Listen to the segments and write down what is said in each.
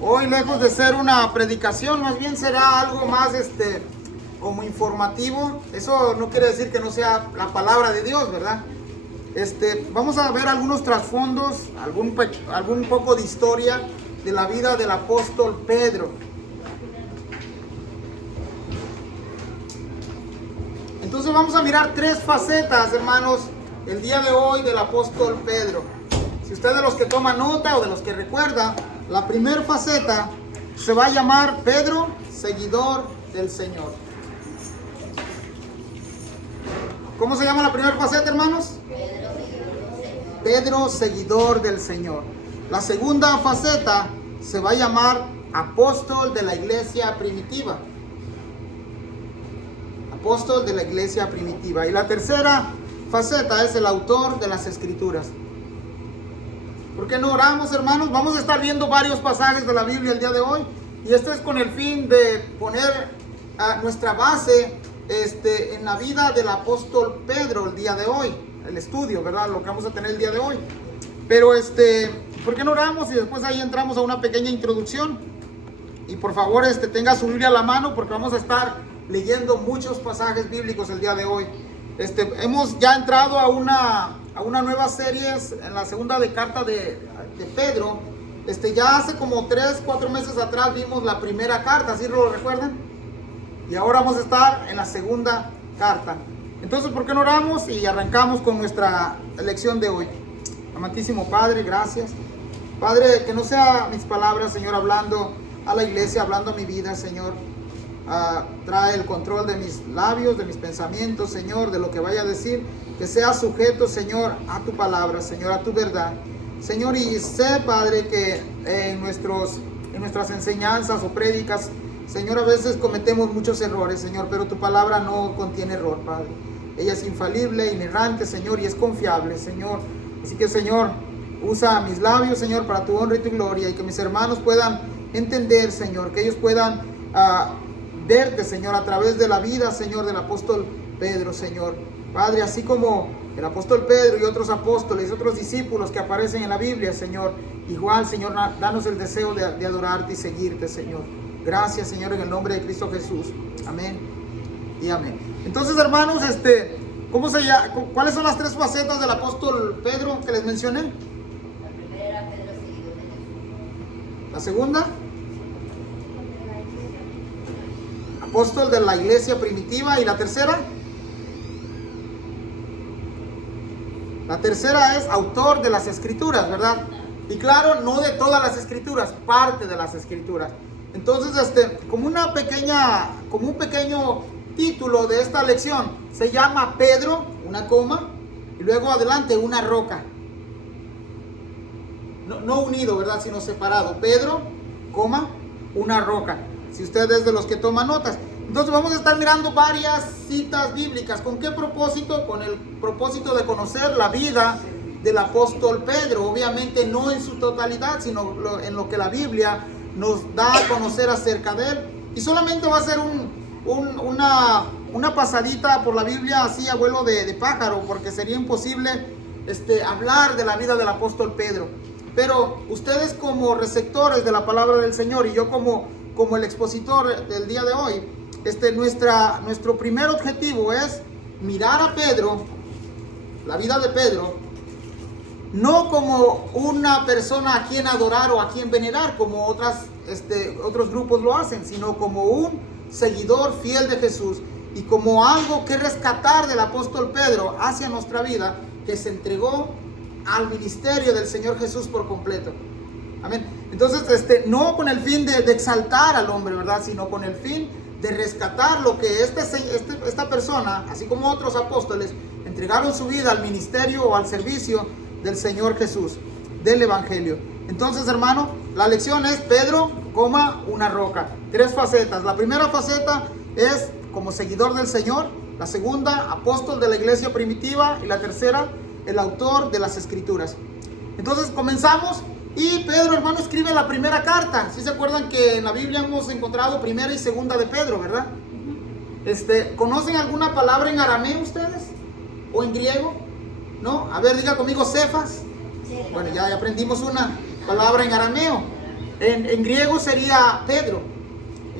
Hoy, lejos de ser una predicación, más bien será algo más como informativo. Eso no quiere decir que no sea la palabra de Dios, ¿verdad? Vamos a ver algunos trasfondos, algún poco de historia de la vida del apóstol Pedro. Entonces vamos a mirar tres facetas, hermanos, el día de hoy del apóstol Pedro. Si usted de los que toma nota o de los que recuerda, la primera faceta se va a llamar Pedro, seguidor del Señor. ¿Cómo se llama la primera faceta, hermanos? Pedro, seguidor del Señor. La segunda faceta se va a llamar apóstol de la iglesia primitiva. Apóstol de la iglesia primitiva. Y la tercera faceta es el autor de las escrituras. ¿Por qué no oramos, hermanos? Vamos a estar viendo varios pasajes de la Biblia el día de hoy. Y esto es con el fin de poner nuestra base en la vida del apóstol Pedro el día de hoy. El estudio, ¿verdad? Lo que vamos a tener el día de hoy. Pero ¿por qué no oramos? Y después ahí entramos a una pequeña introducción. Y por favor, tenga su Biblia a la mano porque vamos a estar leyendo muchos pasajes bíblicos el día de hoy. Hemos ya entrado a una nueva serie en la segunda carta de Pedro. Ya hace como 3-4 meses atrás vimos la primera carta, ¿sí lo recuerdan? Y ahora vamos a estar en la segunda carta. Entonces, ¿por qué no oramos? Y arrancamos con nuestra lección de hoy. Amantísimo Padre, gracias. Padre, que no sea mis palabras, Señor, hablando a la iglesia, hablando a mi vida, Señor. Trae el control de mis labios, de mis pensamientos, Señor, de lo que vaya a decir. Que sea sujeto, Señor, a tu palabra, Señor, a tu verdad. Señor, y sé, Padre, que en nuestras enseñanzas o prédicas, Señor, a veces cometemos muchos errores, Señor, pero tu palabra no contiene error, Padre. Ella es infalible, inerrante, Señor, y es confiable, Señor. Así que, Señor, usa mis labios, Señor, para tu honra y tu gloria, y que mis hermanos puedan entender, Señor, que ellos puedan verte, Señor, a través de la vida, Señor, del apóstol Pedro, Señor. Padre, así como el apóstol Pedro y otros apóstoles, otros discípulos que aparecen en la Biblia, Señor, igual, Señor, danos el deseo de adorarte y seguirte, Señor. Gracias, Señor, en el nombre de Cristo Jesús. Amén y amén. Entonces, hermanos, ¿cuáles son las tres facetas del apóstol Pedro que les mencioné? La primera, Pedro, seguidor de Jesús. La segunda, apóstol de la iglesia primitiva. Y la tercera, es autor de las escrituras, ¿verdad? Y claro, no de todas las escrituras, parte de las escrituras. Entonces, como un pequeño título de esta lección, se llama Pedro, una coma, y luego adelante una roca. No unido, ¿verdad? Sino separado. Pedro, coma, una roca. Si usted es de los que toma notas. Entonces vamos a estar mirando varias citas bíblicas. ¿Con qué propósito? Con el propósito de conocer la vida del apóstol Pedro. Obviamente no en su totalidad, sino en lo que la Biblia nos da a conocer acerca de él. Y solamente va a ser una pasadita por la Biblia así a vuelo de pájaro, porque sería imposible hablar de la vida del apóstol Pedro. Pero ustedes como receptores de la palabra del Señor y yo como el expositor del día de hoy, nuestro primer objetivo es mirar a Pedro, la vida de Pedro, no como una persona a quien adorar o a quien venerar, como otros grupos lo hacen, sino como un seguidor fiel de Jesús y como algo que rescatar del apóstol Pedro hacia nuestra vida, que se entregó al ministerio del Señor Jesús por completo. Amén. Entonces, no con el fin de exaltar al hombre, ¿verdad? Sino con el fin de rescatar lo que esta persona, así como otros apóstoles, entregaron su vida al ministerio o al servicio del Señor Jesús, del Evangelio. Entonces, hermano, la lección es Pedro, una roca. Tres facetas. La primera faceta es como seguidor del Señor. La segunda, apóstol de la iglesia primitiva. Y la tercera, el autor de las escrituras. Entonces, comenzamos. Y Pedro, hermano, escribe la primera carta. ¿Sí se acuerdan que en la Biblia hemos encontrado primera y segunda de Pedro, verdad? ¿Conocen alguna palabra en arameo ustedes? ¿O en griego? ¿No? A ver, diga conmigo Cefas. Bueno, ya aprendimos una palabra en arameo. En griego sería Pedro,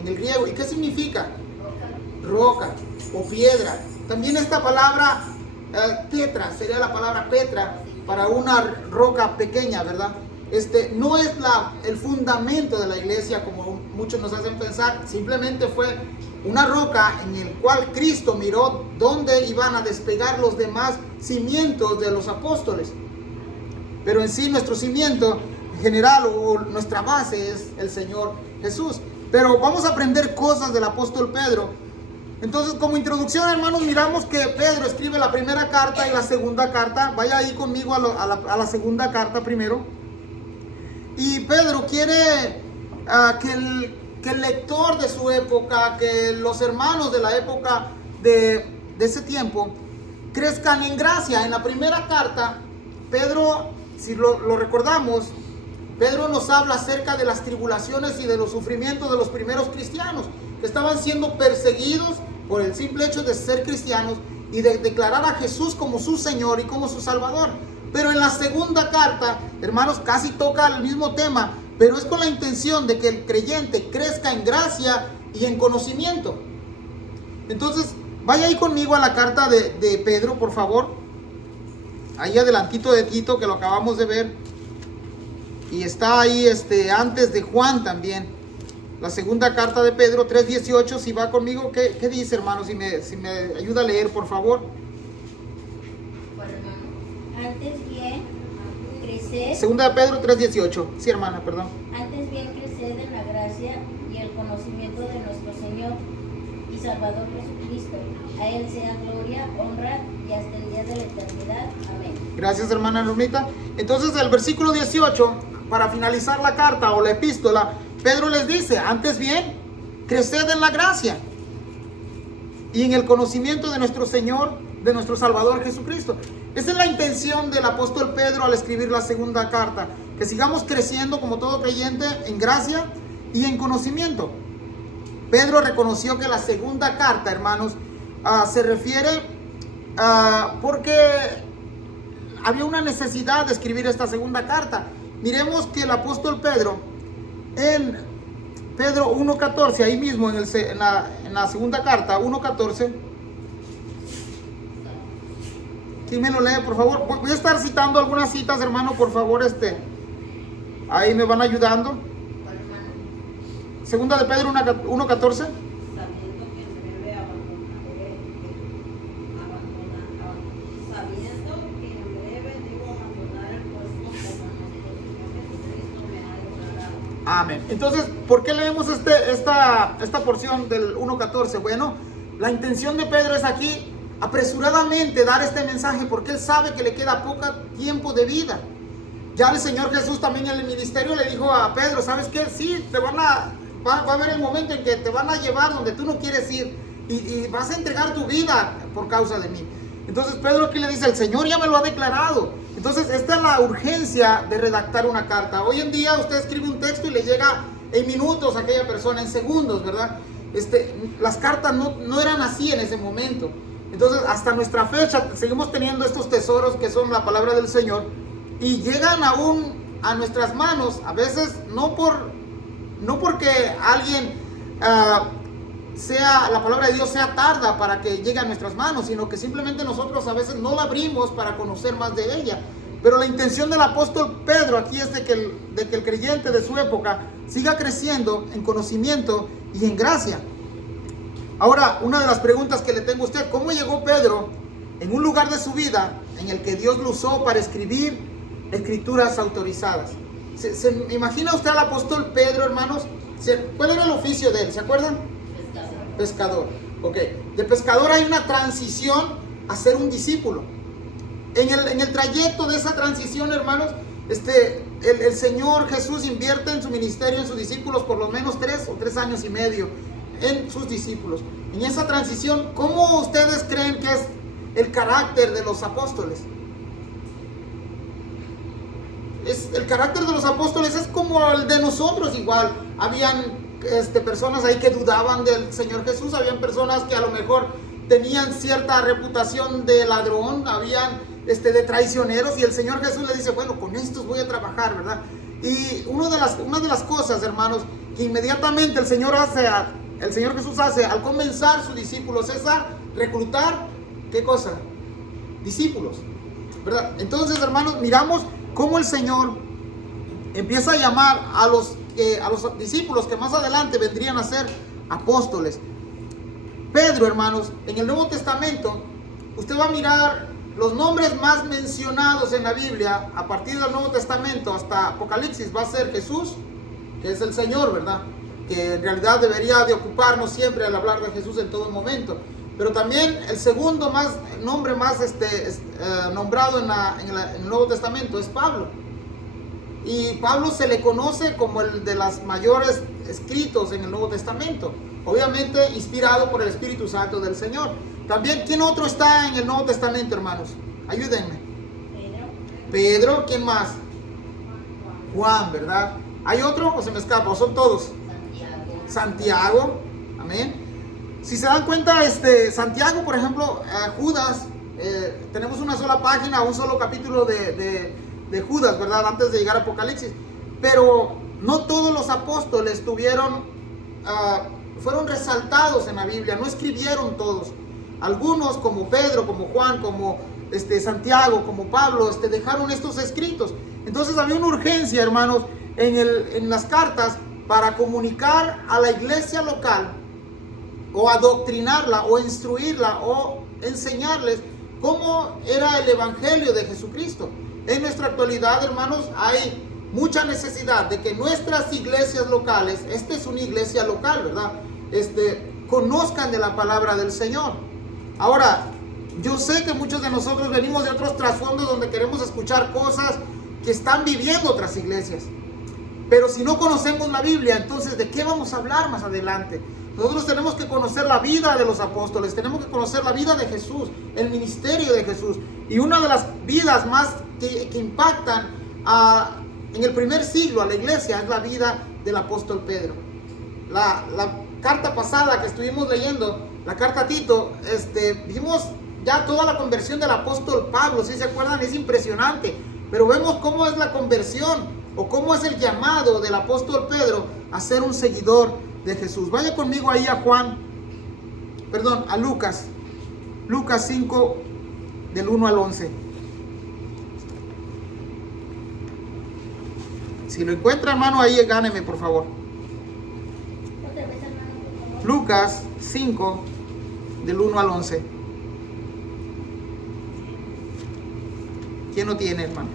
en el griego. ¿Y qué significa? Roca o piedra. También esta palabra Petra, sería la palabra Petra para una roca pequeña, ¿verdad? No es el fundamento de la iglesia como muchos nos hacen pensar. Simplemente fue una roca en el cual Cristo miró dónde iban a despegar los demás cimientos de los apóstoles. Pero en sí nuestro cimiento general o nuestra base es el Señor Jesús. Pero vamos a aprender cosas del apóstol Pedro. Entonces, como introducción, hermanos, miramos que Pedro escribe la primera carta y la segunda carta. Vaya ahí conmigo a la segunda carta primero. Y Pedro quiere que el lector de su época, que los hermanos de la época de ese tiempo, crezcan en gracia. En la primera carta, Pedro, si lo recordamos, Pedro nos habla acerca de las tribulaciones y de los sufrimientos de los primeros cristianos, que estaban siendo perseguidos por el simple hecho de ser cristianos y de declarar a Jesús como su Señor y como su Salvador. Pero en la segunda carta, hermanos, casi toca el mismo tema, pero es con la intención de que el creyente crezca en gracia y en conocimiento. Entonces, vaya ahí conmigo a la carta de Pedro, por favor. Ahí adelantito de Tito, que lo acabamos de ver. Y está ahí antes de Juan también. La segunda carta de Pedro, 3:18, si va conmigo, ¿qué dice, hermano? Si me ayuda a leer, por favor. Antes bien, creced. Segunda de Pedro, 3:18. Sí, hermana, perdón. Antes bien, creced en la gracia y el conocimiento de nuestro Señor y Salvador Jesucristo. A Él sea gloria, honra y hasta el día de la eternidad. Amén. Gracias, hermana Normita. Entonces, el versículo 18, para finalizar la carta o la epístola, Pedro les dice: antes bien, creced en la gracia y en el conocimiento de nuestro Señor, de nuestro Salvador Jesucristo. Esa es la intención del apóstol Pedro al escribir la segunda carta, que sigamos creciendo como todo creyente en gracia y en conocimiento. Pedro reconoció que la segunda carta, hermanos, se refiere porque había una necesidad de escribir esta segunda carta. Miremos que el apóstol Pedro, en Pedro 1:14, ahí mismo en la segunda carta, 1:14, ¿quién me lo lee, por favor? Voy a estar citando algunas citas, hermano, por favor, ahí me van ayudando. Segunda de Pedro 1:14. Amén. Entonces, ¿por qué leemos esta porción del 1:14? Bueno, la intención de Pedro es aquí apresuradamente dar este mensaje porque él sabe que le queda poco tiempo de vida. Ya el Señor Jesús también en el ministerio le dijo a Pedro: ¿sabes qué? Sí, va a haber el momento en que te van a llevar donde tú no quieres ir y vas a entregar tu vida por causa de mí. Entonces Pedro aquí le dice: el Señor ya me lo ha declarado. Entonces esta es la urgencia de redactar una carta. Hoy en día usted escribe un texto y le llega en minutos a aquella persona, en segundos, ¿verdad? Las cartas no eran así en ese momento. Entonces hasta nuestra fecha seguimos teniendo estos tesoros que son la palabra del Señor y llegan aún a nuestras manos, a veces no porque alguien la palabra de Dios sea tarda para que llegue a nuestras manos, sino que simplemente nosotros a veces no la abrimos para conocer más de ella. Pero la intención del apóstol Pedro aquí es de que el creyente de su época siga creciendo en conocimiento y en gracia. Ahora, una de las preguntas que le tengo a usted: ¿cómo llegó Pedro en un lugar de su vida en el que Dios lo usó para escribir escrituras autorizadas? ¿Se imagina usted al apóstol Pedro, hermanos? ¿Cuál era el oficio de él? ¿Se acuerdan? Pescador. Ok. De pescador hay una transición a ser un discípulo. En el trayecto de esa transición, hermanos, el Señor Jesús invierte en su ministerio, en sus discípulos, por lo menos 3 o 3 años y medio en sus discípulos. En esa transición, ¿cómo ustedes creen que es el carácter de los apóstoles? El carácter de los apóstoles es como el de nosotros igual. Habían personas ahí que dudaban del Señor Jesús, habían personas que a lo mejor tenían cierta reputación de ladrón, habían de traicioneros, y el Señor Jesús le dice: bueno, con estos voy a trabajar, ¿verdad? Y una de las cosas, hermanos, que inmediatamente el Señor Jesús hace al comenzar sus discípulos es a reclutar, ¿qué cosa? Discípulos, ¿verdad? Entonces, hermanos, miramos cómo el Señor empieza a llamar a los discípulos que más adelante vendrían a ser apóstoles. Pedro, hermanos, en el Nuevo Testamento, usted va a mirar los nombres más mencionados en la Biblia, a partir del Nuevo Testamento hasta Apocalipsis, va a ser Jesús, que es el Señor, ¿verdad? Que en realidad debería de ocuparnos siempre al hablar de Jesús en todo momento. Pero también el segundo nombre más nombrado en el Nuevo Testamento es Pablo. Y Pablo se le conoce como el de los mayores escritos en el Nuevo Testamento, obviamente inspirado por el Espíritu Santo del Señor. También, ¿quién otro está en el Nuevo Testamento, hermanos? Ayúdenme. Pedro, ¿quién más? Juan, ¿verdad? ¿Hay otro o se me escapa? ¿O son todos? Santiago, amén. Si se dan cuenta, Santiago, por ejemplo, Judas, tenemos una sola página, un solo capítulo de Judas, ¿verdad? Antes de llegar a Apocalipsis. Pero no todos los apóstoles fueron resaltados en la Biblia, no escribieron todos. Algunos, como Pedro, como Juan, como Santiago, como Pablo, dejaron estos escritos. Entonces había una urgencia, hermanos, en las cartas para comunicar a la iglesia local, o adoctrinarla, o instruirla, o enseñarles cómo era el evangelio de Jesucristo. En nuestra actualidad, hermanos, hay mucha necesidad de que nuestras iglesias locales, esta es una iglesia local, ¿verdad? Conozcan de la palabra del Señor. Ahora, yo sé que muchos de nosotros venimos de otros trasfondos donde queremos escuchar cosas que están viviendo otras iglesias. Pero si no conocemos la Biblia, entonces ¿de qué vamos a hablar más adelante? Nosotros tenemos que conocer la vida de los apóstoles, tenemos que conocer la vida de Jesús, el ministerio de Jesús. Y una de las vidas más que impactan en el primer siglo a la iglesia es la vida del apóstol Pedro. La carta pasada que estuvimos leyendo, la carta a Tito, vimos ya toda la conversión del apóstol Pablo, ¿sí se acuerdan? Es impresionante, pero vemos cómo es la conversión o cómo es el llamado del apóstol Pedro a ser un seguidor de Jesús. Vaya conmigo ahí a Lucas 5 del 1 al 11. Si lo encuentra, hermano, ahí gáneme, por favor. Lucas 5 del 1 al 11. ¿Quién lo tiene, hermano?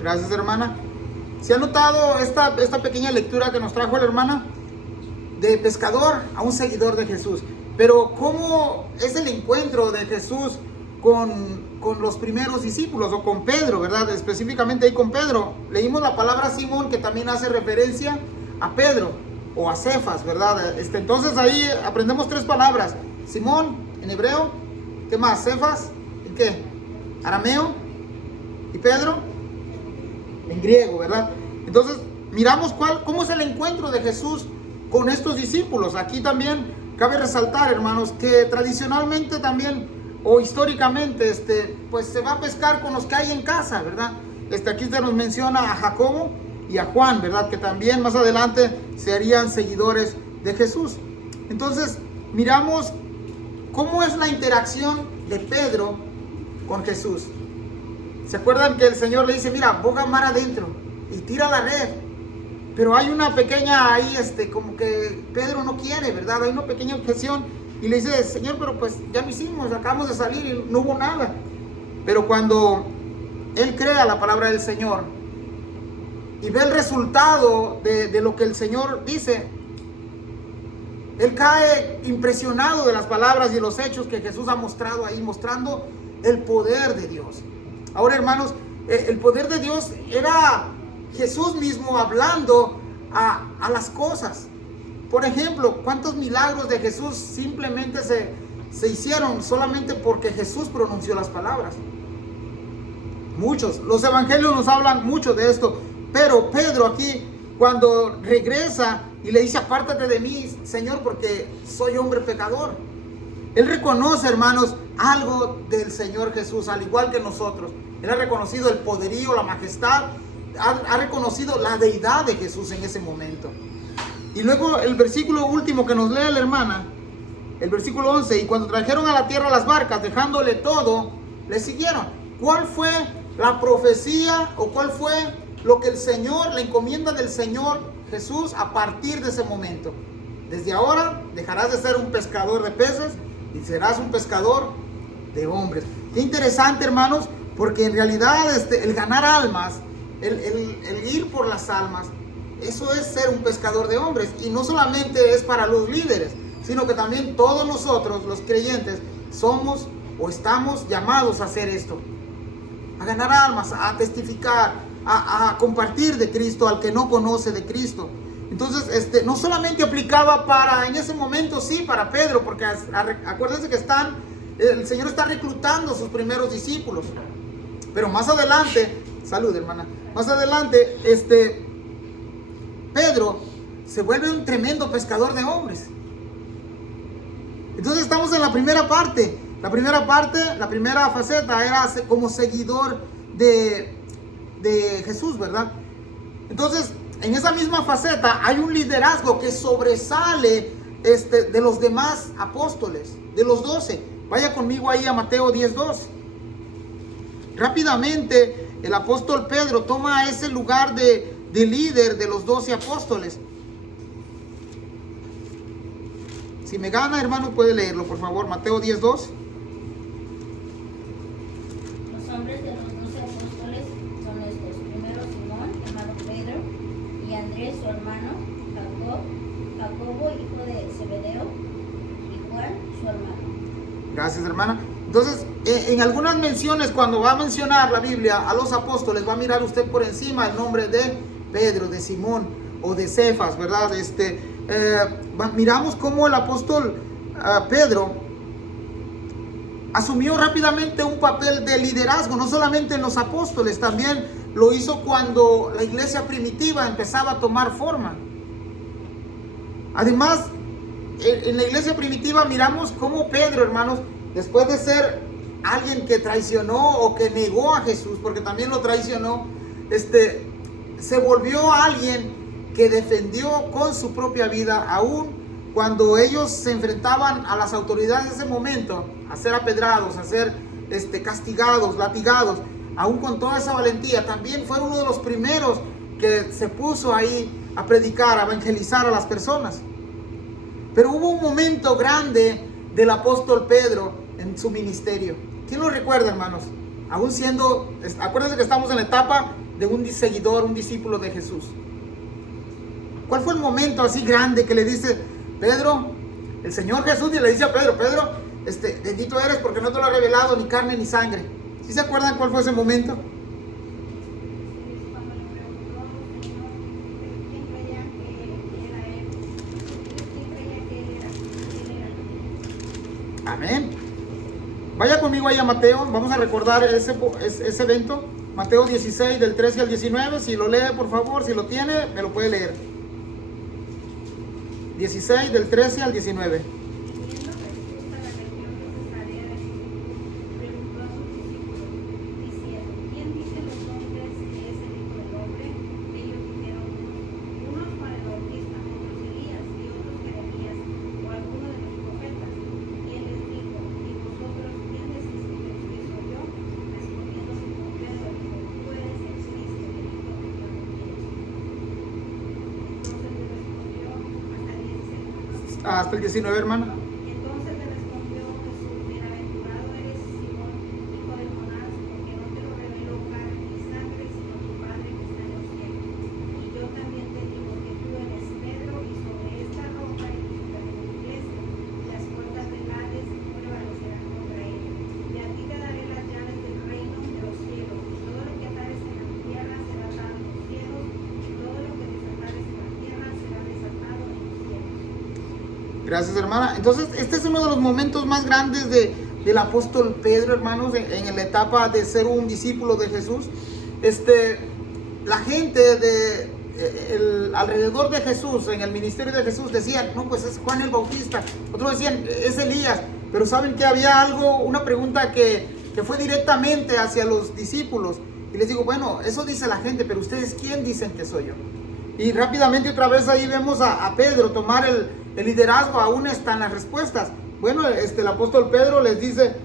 Gracias, hermana. ¿Se ha notado esta pequeña lectura que nos trajo la hermana? De pescador a un seguidor de Jesús. Pero ¿cómo es el encuentro de Jesús con los primeros discípulos o con Pedro, verdad? Específicamente ahí con Pedro. Leímos la palabra Simón, que también hace referencia a Pedro o a Cefas, ¿verdad? Entonces ahí aprendemos 3 palabras. Simón en hebreo, ¿qué más? Cefas, ¿en qué? Arameo, y Pedro en griego, ¿verdad? Entonces miramos cómo es el encuentro de Jesús con estos discípulos. Aquí también cabe resaltar, hermanos, que tradicionalmente también o históricamente pues se va a pescar con los que hay en casa, ¿verdad? Aquí se nos menciona a Jacobo y a Juan, ¿verdad? Que también más adelante serían seguidores de Jesús. Entonces miramos cómo es la interacción de Pedro con Jesús. ¿Se acuerdan que el Señor le dice, mira, boga mar adentro y tira la red? Pero hay una pequeña ahí, como que Pedro no quiere, ¿verdad? Hay una pequeña objeción y le dice, Señor, pero pues ya lo hicimos, acabamos de salir y no hubo nada. Pero cuando él crea la palabra del Señor y ve el resultado de lo que el Señor dice, él cae impresionado de las palabras y de los hechos que Jesús ha mostrado ahí, mostrando el poder de Dios. Ahora, hermanos, el poder de Dios era Jesús mismo hablando a las cosas. Por ejemplo, ¿cuántos milagros de Jesús simplemente se hicieron solamente porque Jesús pronunció las palabras? Muchos. Los evangelios nos hablan mucho de esto. Pero Pedro aquí, cuando regresa y le dice, apártate de mí, Señor, porque soy hombre pecador. Él reconoce, hermanos, algo del Señor Jesús, al igual que nosotros. Él ha reconocido el poderío, la majestad, ha reconocido la deidad de Jesús en ese momento. Y luego el versículo último que nos lee la hermana, el versículo 11, y cuando trajeron a la tierra las barcas, dejándole todo, le siguieron. ¿Cuál fue la profecía o cuál fue lo que el Señor, la encomienda del Señor Jesús a partir de ese momento? Desde ahora dejarás de ser un pescador de peces y serás un pescador de hombres. Qué interesante, hermanos, porque en realidad el ganar almas, el ir por las almas, eso es ser un pescador de hombres. Y no solamente es para los líderes, sino que también todos nosotros, los creyentes, somos o estamos llamados a hacer esto. A ganar almas, a testificar, a compartir de Cristo al que no conoce de Cristo. Entonces, no solamente aplicaba en ese momento, sí, para Pedro, porque acuérdense que el Señor está reclutando a sus primeros discípulos. Pero más adelante, salud hermana, más adelante, Pedro se vuelve un tremendo pescador de hombres. Entonces estamos en la primera parte. La primera faceta era como seguidor de Jesús, ¿verdad? Entonces, en esa misma faceta hay un liderazgo que sobresale de los demás apóstoles, de los 12. Vaya conmigo ahí a Mateo 10:2. Rápidamente el apóstol Pedro toma ese lugar de líder de los 12 apóstoles. Si me gana, hermano, puede leerlo, por favor. Mateo 10:2. Los nombres de los 12 apóstoles son estos. Primero Simón, llamado Pedro, y Andrés, su hermano, Jacobo, hijo de Zebedeo, y Juan, su hermano. Gracias, hermana. Entonces, en algunas menciones, cuando va a mencionar la Biblia a los apóstoles, va a mirar usted por encima el nombre de Pedro, de Simón o de Cefas, ¿verdad? Miramos cómo el apóstol Pedro asumió rápidamente un papel de liderazgo, no solamente en los apóstoles, también lo hizo cuando la iglesia primitiva empezaba a tomar forma. Además, en la iglesia primitiva miramos cómo Pedro, hermanos, después de ser alguien que traicionó o que negó a Jesús, porque también lo traicionó, se volvió alguien que defendió con su propia vida, aún cuando ellos se enfrentaban a las autoridades de ese momento, a ser apedrados, a ser castigados, latigados. Aún con toda esa valentía, también fue uno de los primeros que se puso ahí a predicar, a evangelizar a las personas. Pero hubo un momento grande del apóstol Pedro en su ministerio. ¿Quién lo recuerda, hermanos? Aún siendo, acuérdense que estamos en la etapa de un seguidor, un discípulo de Jesús. ¿Cuál fue el momento así grande que le dice, Pedro, El Señor Jesús le dice a Pedro, Pedro, bendito eres porque no te lo ha revelado ni carne ni sangre. ¿Sí se acuerdan cuál fue ese momento? Amén. Vaya conmigo ahí a Mateo, vamos a recordar ese evento. Mateo 16 del 13 al 19, si lo lee por favor, si lo tiene, me lo puede leer. 16 del 13 al 19. Hasta el 19, hermana. Entonces le respondió Jesús: bienaventurado eres, Simón, hijo de Jonás, porque no te lo reveló carne ni sangre, sino tu Padre que está en los cielos. Y yo también te digo que tú eres Pedro, y sobre esta roca edificaré mi iglesia, y las puertas del Hades no prevalecerán contra ella. Y a ti te daré las llaves del reino de los cielos, y todo lo que atares en la tierra será atado en los cielos, y todo lo que desatares en la tierra será desatado en los cielos. Gracias, hermana. Entonces, este es uno de los momentos más grandes del apóstol Pedro, hermanos, en la etapa de ser un discípulo de Jesús. La gente alrededor de Jesús, en el ministerio de Jesús, decían, no, pues es Juan el Bautista. Otros decían, es Elías. Pero saben que había algo, una pregunta que fue directamente hacia los discípulos. Y les digo, bueno, eso dice la gente, pero ustedes, ¿quién dicen que soy yo? Y rápidamente otra vez ahí vemos a Pedro tomar el liderazgo, aún están las respuestas. Bueno, el apóstol Pedro les dice,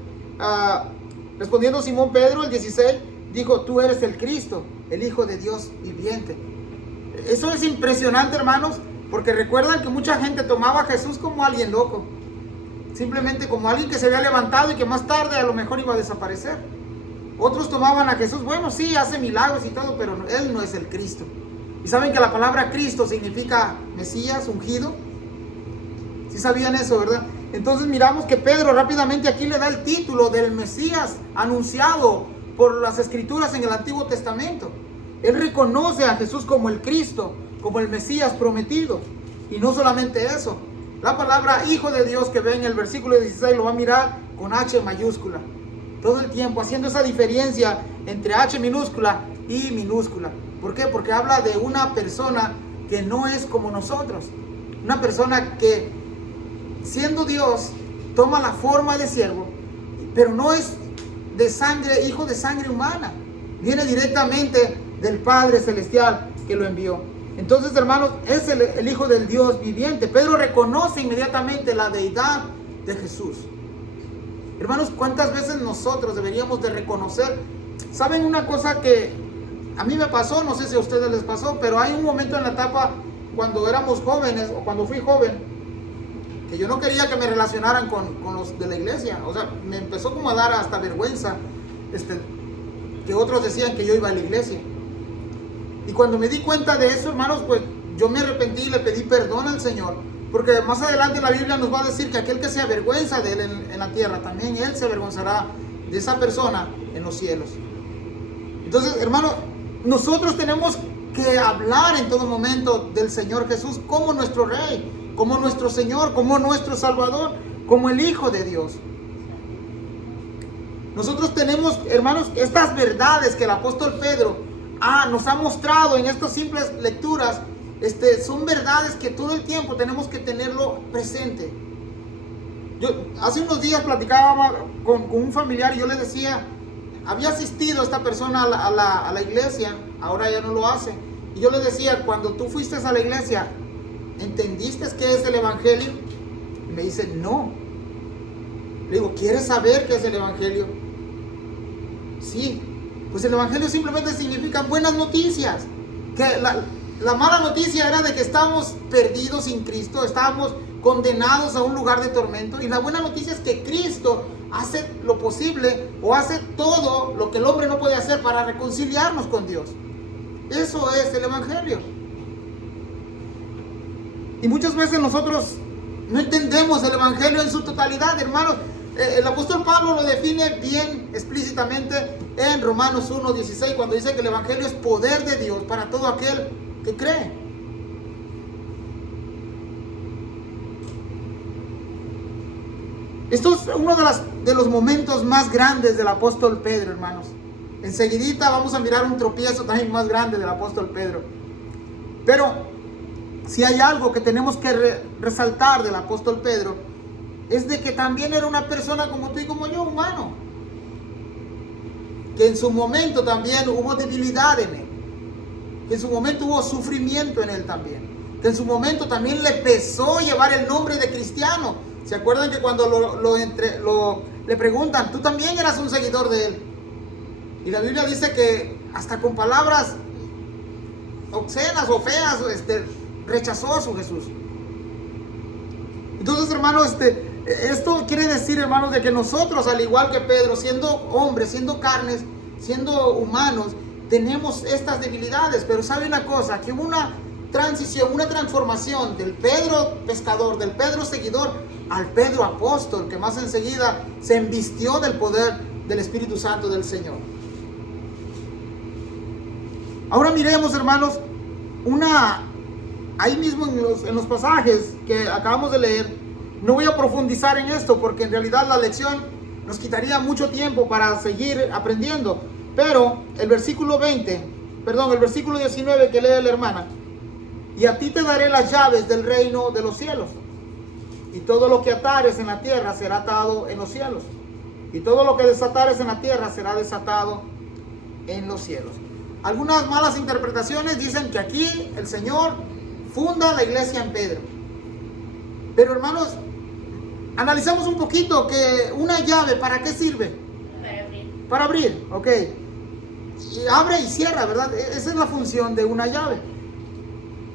respondiendo Simón Pedro, el 16, dijo, tú eres el Cristo, el Hijo de Dios viviente. Eso es impresionante, hermanos, porque recuerdan que mucha gente tomaba a Jesús como alguien loco, simplemente como alguien que se había levantado y que más tarde a lo mejor iba a desaparecer. Otros tomaban a Jesús, bueno, sí, hace milagros y todo, pero Él no es el Cristo. Y saben que la palabra Cristo significa Mesías, ungido. ¿Sí sabían eso, verdad? Entonces miramos que Pedro rápidamente aquí le da el título del Mesías anunciado por las Escrituras en el Antiguo Testamento. Él reconoce a Jesús como el Cristo, como el Mesías prometido. Y no solamente eso, la palabra Hijo de Dios que ve en el versículo 16 lo va a mirar con H mayúscula. Todo el tiempo haciendo esa diferencia entre H minúscula y minúscula. ¿Por qué? Porque habla de una persona que no es como nosotros. Una persona que, siendo Dios, toma la forma de siervo, pero no es de sangre, hijo de sangre humana. Viene directamente del Padre Celestial que lo envió. Entonces, hermanos, es el Hijo del Dios viviente. Pedro reconoce inmediatamente la deidad de Jesús. Hermanos, ¿cuántas veces nosotros deberíamos de reconocer? ¿Saben una cosa que a mí me pasó? No sé si a ustedes les pasó, pero hay un momento en la etapa cuando éramos jóvenes o cuando fui joven que yo no quería que me relacionaran con los de la iglesia. O sea, me empezó como a dar hasta vergüenza que otros decían que yo iba a la iglesia. Y cuando me di cuenta de eso, hermanos, pues yo me arrepentí y le pedí perdón al Señor. Porque más adelante la Biblia nos va a decir que aquel que se avergüenza de él en la tierra, también él se avergonzará de esa persona en los cielos. Entonces, hermanos, nosotros tenemos que hablar en todo momento del Señor Jesús como nuestro Rey, como nuestro Señor, como nuestro Salvador, como el Hijo de Dios. Nosotros tenemos, hermanos, estas verdades que el apóstol Pedro nos ha mostrado en estas simples lecturas. Son verdades que todo el tiempo tenemos que tenerlo presente. Yo hace unos días platicaba con un familiar y yo le decía, había asistido esta persona a la iglesia, ahora ya no lo hace. Y yo le decía, cuando tú fuiste a la iglesia, ¿entendiste qué es el Evangelio? Y me dice, no. Le digo, ¿quieres saber qué es el Evangelio? Sí. Pues el Evangelio simplemente significa buenas noticias. Que la mala noticia era de que estábamos perdidos sin Cristo, estábamos condenados a un lugar de tormento. Y la buena noticia es que Cristo hace lo posible o hace todo lo que el hombre no puede hacer para reconciliarnos con Dios. Eso es el Evangelio. Y muchas veces nosotros no entendemos el Evangelio en su totalidad, hermanos. El apóstol Pablo lo define bien explícitamente en Romanos 1:16, cuando dice que el Evangelio es poder de Dios para todo aquel que cree. Esto es uno de los momentos más grandes del apóstol Pedro, hermanos. Enseguidita vamos a mirar un tropiezo también más grande del apóstol Pedro. Pero si hay algo que tenemos que resaltar del apóstol Pedro, es de que también era una persona como tú y como yo, humano. Que en su momento también hubo debilidad en él. Que en su momento hubo sufrimiento en él también. Que en su momento también le pesó llevar el nombre de cristiano. ¿Se acuerdan que cuando le preguntan, tú también eras un seguidor de él? Y la Biblia dice que hasta con palabras obscenas o feas, rechazó a su Jesús. Entonces, hermanos, esto quiere decir, hermanos, de que nosotros, al igual que Pedro, siendo hombres, siendo carnes, siendo humanos, tenemos estas debilidades. Pero sabe una cosa, que hubo una transición, una transformación del Pedro pescador, del Pedro seguidor, al Pedro apóstol, que más enseguida se embistió del poder del Espíritu Santo del Señor. Ahora miremos, hermanos, ahí mismo en los pasajes que acabamos de leer. No voy a profundizar en esto porque en realidad la lección nos quitaría mucho tiempo para seguir aprendiendo. Pero el versículo 19 que lee la hermana. Y a ti te daré las llaves del reino de los cielos. Y todo lo que atares en la tierra será atado en los cielos. Y todo lo que desatares en la tierra será desatado en los cielos. Algunas malas interpretaciones dicen que aquí el Señor funda la iglesia en Pedro. Pero hermanos, analizamos un poquito que una llave, ¿para qué sirve? Para abrir, ok. Y abre y cierra, ¿verdad? Esa es la función de una llave.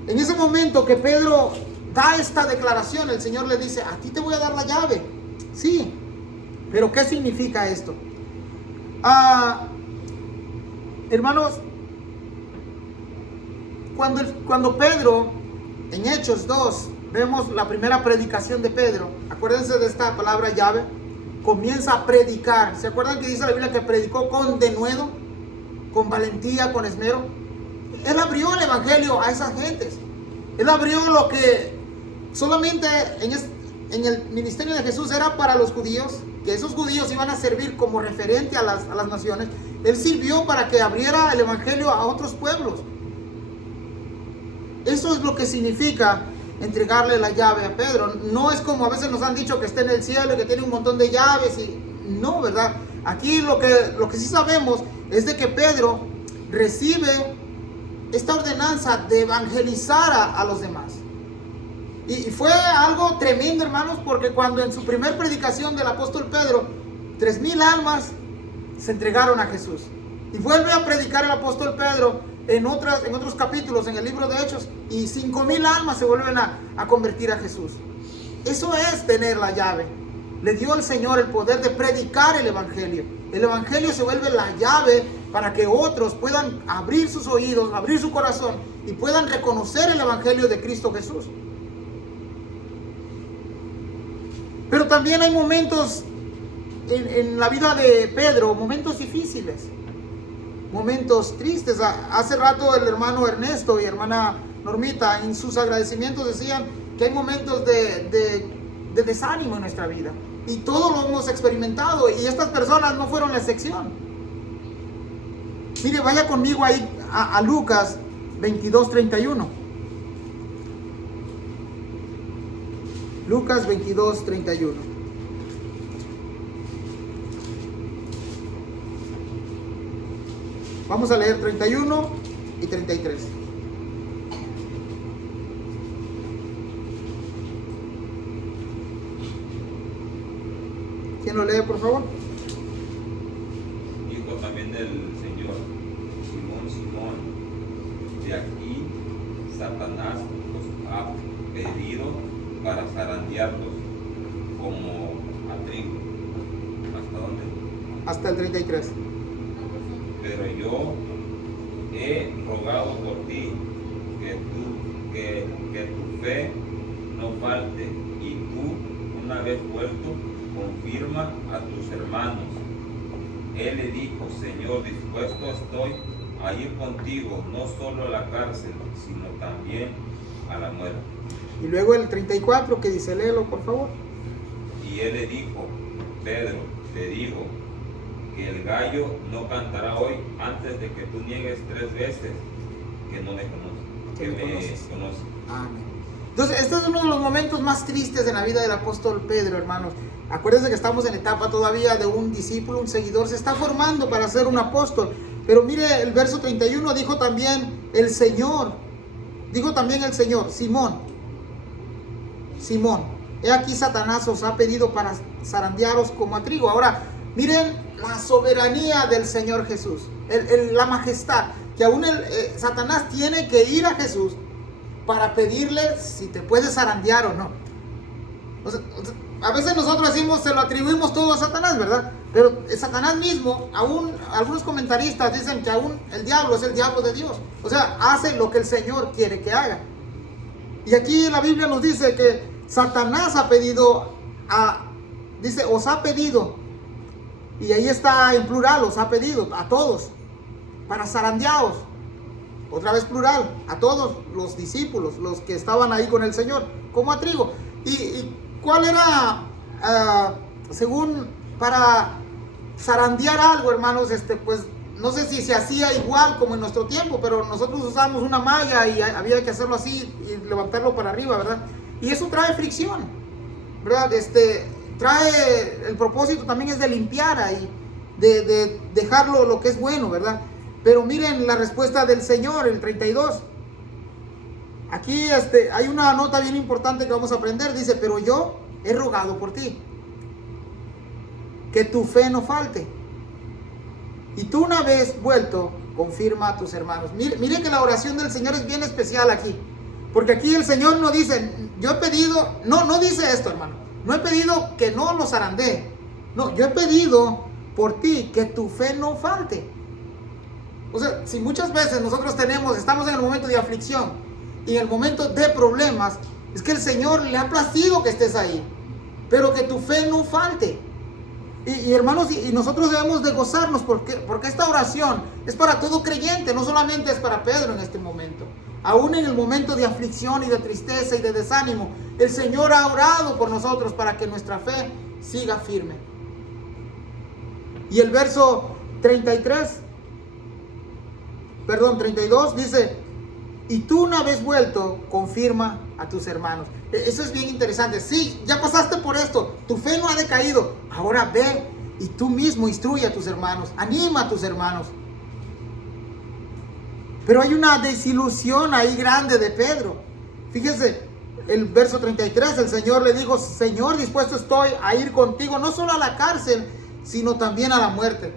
En ese momento que Pedro da esta declaración, el Señor le dice, a ti te voy a dar la llave. Sí, pero ¿qué significa esto? Hermanos, cuando Pedro, en Hechos 2, vemos la primera predicación de Pedro. Acuérdense de esta palabra llave. Comienza a predicar. ¿Se acuerdan que dice la Biblia que predicó con denuedo, con valentía, con esmero? Él abrió el evangelio a esas gentes. Él abrió lo que solamente en el ministerio de Jesús era para los judíos, que esos judíos iban a servir como referente a las naciones. Él sirvió para que abriera el evangelio a otros pueblos. Eso es lo que significa entregarle la llave a Pedro. No es como a veces nos han dicho que está en el cielo y que tiene un montón de llaves. No, ¿verdad? Aquí lo que sí sabemos es de que Pedro recibe esta ordenanza de evangelizar a los demás. Y fue algo tremendo, hermanos, porque cuando en su primer predicación del apóstol Pedro, 3,000 almas se entregaron a Jesús. Y vuelve a predicar el apóstol Pedro en otros capítulos en el libro de Hechos, y 5,000 almas se vuelven a convertir a Jesús. Eso es tener la llave. Le dio al Señor el poder de predicar el evangelio. El evangelio se vuelve la llave para que otros puedan abrir sus oídos, abrir su corazón y puedan reconocer el evangelio de Cristo Jesús. Pero también hay momentos en la vida de Pedro, momentos difíciles, momentos tristes. Hace rato el hermano Ernesto y hermana Normita en sus agradecimientos decían que hay momentos de desánimo en nuestra vida. Y todos lo hemos experimentado, y estas personas no fueron la excepción. Mire, vaya conmigo ahí a Lucas 22:31. Lucas 22:31. Vamos a leer 31 y 33. ¿Quién lo lee, por favor? Hijo también del Señor, Simón, Simón, de aquí Satanás os ha pedido para zarandearlos como a trigo. ¿Hasta dónde? Hasta el 33. Pero yo he rogado por ti que tu fe no falte, y tú, una vez vuelto, confirma a tus hermanos. Él le dijo, Señor, dispuesto estoy a ir contigo, no solo a la cárcel, sino también a la muerte. Y luego el 34 que dice, léelo por favor. Y él le dijo, Pedro, te digo que el gallo no cantará hoy antes de que tú niegues 3 veces que no me conoces, que me conoces. Amén. Entonces, este es uno de los momentos más tristes en la vida del apóstol Pedro, hermanos. Acuérdense que estamos en etapa todavía de un discípulo, un seguidor, se está formando para ser un apóstol. Pero mire el verso 31, dijo también el Señor, Simón, he aquí Satanás os ha pedido para zarandearos como a trigo. Ahora, miren la soberanía del Señor Jesús, la majestad, que aún Satanás tiene que ir a Jesús para pedirle si te puede zarandear o no. O sea, a veces nosotros decimos, se lo atribuimos todo a Satanás, ¿verdad? Pero Satanás mismo, aún algunos comentaristas dicen que aún el diablo es el diablo de Dios. O sea, hace lo que el Señor quiere que haga. Y aquí la Biblia nos dice que Satanás ha pedido, dice, os ha pedido, y ahí está en plural, os ha pedido a todos, para zarandearos. Otra vez plural, a todos los discípulos, los que estaban ahí con el Señor, como a trigo. ¿Y cuál era, según, para zarandear algo, hermanos? Pues no sé si se hacía igual como en nuestro tiempo, pero nosotros usábamos una malla y había que hacerlo así y levantarlo para arriba, ¿verdad? Y eso trae fricción, ¿verdad? Trae, el propósito también es de limpiar ahí, de dejarlo lo que es bueno, ¿verdad? Pero miren la respuesta del Señor, el 32. Aquí hay una nota bien importante que vamos a aprender. Dice, pero yo he rogado por ti, que tu fe no falte. Y tú una vez vuelto, confirma a tus hermanos. Mire que la oración del Señor es bien especial aquí. Porque aquí el Señor no dice, yo he pedido, no dice esto, hermano. No he pedido que no los zarandee. No, yo he pedido por ti que tu fe no falte. O sea, si muchas veces nosotros estamos en el momento de aflicción y en el momento de problemas, es que el Señor le ha placido que estés ahí, pero que tu fe no falte. Y hermanos, y nosotros debemos de gozarnos porque esta oración es para todo creyente, no solamente es para Pedro en este momento. Aún en el momento de aflicción y de tristeza y de desánimo, el Señor ha orado por nosotros para que nuestra fe siga firme. Y el verso 32 dice, y tú una vez vuelto, confirma a tus hermanos. Eso es bien interesante. Sí, ya pasaste por esto, tu fe no ha decaído. Ahora ve y tú mismo instruye a tus hermanos, anima a tus hermanos. Pero hay una desilusión ahí grande de Pedro. Fíjese, el verso 33, el Señor le dijo, Señor, dispuesto estoy a ir contigo, no solo a la cárcel, sino también a la muerte.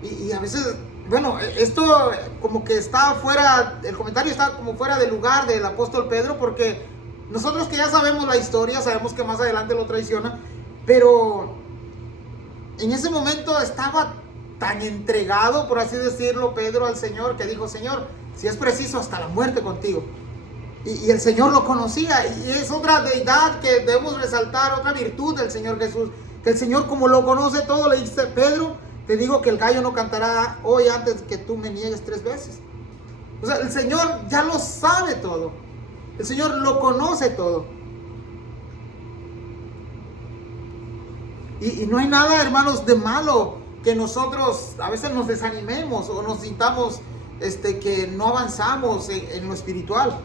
Y a veces, bueno, esto como que está fuera, el comentario está como fuera de lugar del apóstol Pedro, porque nosotros que ya sabemos la historia, sabemos que más adelante lo traiciona, pero en ese momento estaba tan entregado, por así decirlo, Pedro al Señor, que dijo, Señor, si es preciso, hasta la muerte contigo. Y el Señor lo conocía, y es otra deidad que debemos resaltar, otra virtud del Señor Jesús, que el Señor, como lo conoce todo, le dice, Pedro, te digo que el gallo no cantará hoy antes que tú me niegues 3 veces. O sea, el Señor ya lo sabe todo, el Señor lo conoce todo. Y no hay nada, hermanos, de malo que nosotros a veces nos desanimemos o nos sintamos que no avanzamos en lo espiritual.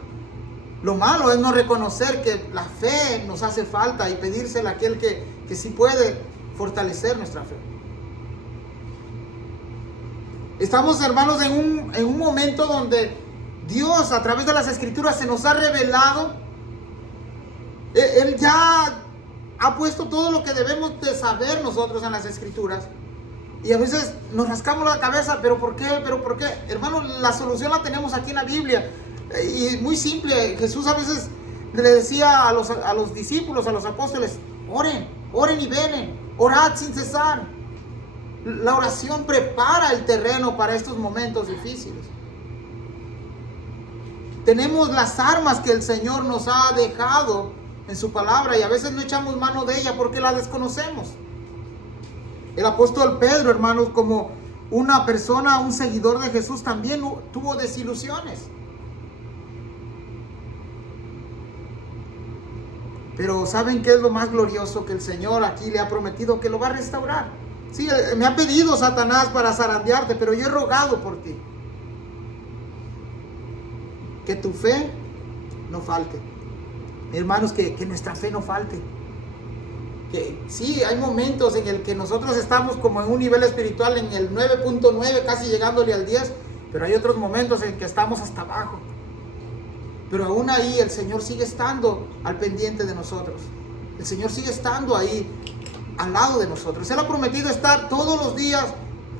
Lo malo es no reconocer que la fe nos hace falta y pedírsela a aquel que sí puede fortalecer nuestra fe. Estamos, hermanos, en un momento donde Dios, a través de las Escrituras, se nos ha revelado. Él ya ha puesto todo lo que debemos de saber nosotros en las Escrituras. Y a veces nos rascamos la cabeza, ¿pero por qué? ¿Pero por qué? Hermano, la solución la tenemos aquí en la Biblia. Y muy simple. Jesús a veces le decía a los discípulos, a los apóstoles, oren y velen, orad sin cesar. La oración prepara el terreno para estos momentos difíciles. Tenemos las armas que el Señor nos ha dejado en su palabra y a veces no echamos mano de ella porque la desconocemos. El apóstol Pedro, hermanos, como una persona, un seguidor de Jesús, también tuvo desilusiones. Pero ¿saben qué es lo más glorioso? Que el Señor aquí le ha prometido que lo va a restaurar. Sí, me ha pedido Satanás para zarandearte, pero yo he rogado por ti. Que tu fe no falte. Hermanos, que nuestra fe no falte. Que sí, hay momentos en el que nosotros estamos como en un nivel espiritual en el 9.9, casi llegándole al 10, pero hay otros momentos en que estamos hasta abajo. Pero aún ahí el Señor sigue estando al pendiente de nosotros. El Señor sigue estando ahí al lado de nosotros. Él ha prometido estar todos los días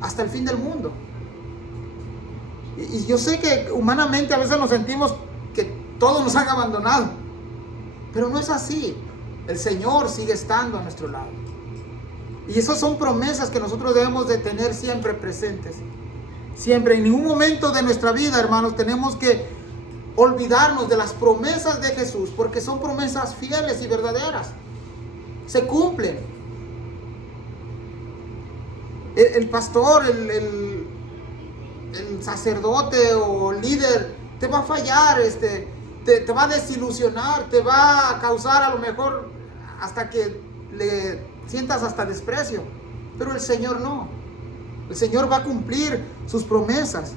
hasta el fin del mundo. Y yo sé que humanamente a veces nos sentimos que todos nos han abandonado, pero no es así. El Señor sigue estando a nuestro lado. Y esas son promesas que nosotros debemos de tener siempre presentes. Siempre, en ningún momento de nuestra vida, hermanos, tenemos que olvidarnos de las promesas de Jesús, porque son promesas fieles y verdaderas. Se cumplen. El pastor, el sacerdote o líder te va a fallar, te va a desilusionar, te va a causar a lo mejor hasta que le sientas hasta desprecio. Pero el Señor no. El Señor va a cumplir sus promesas.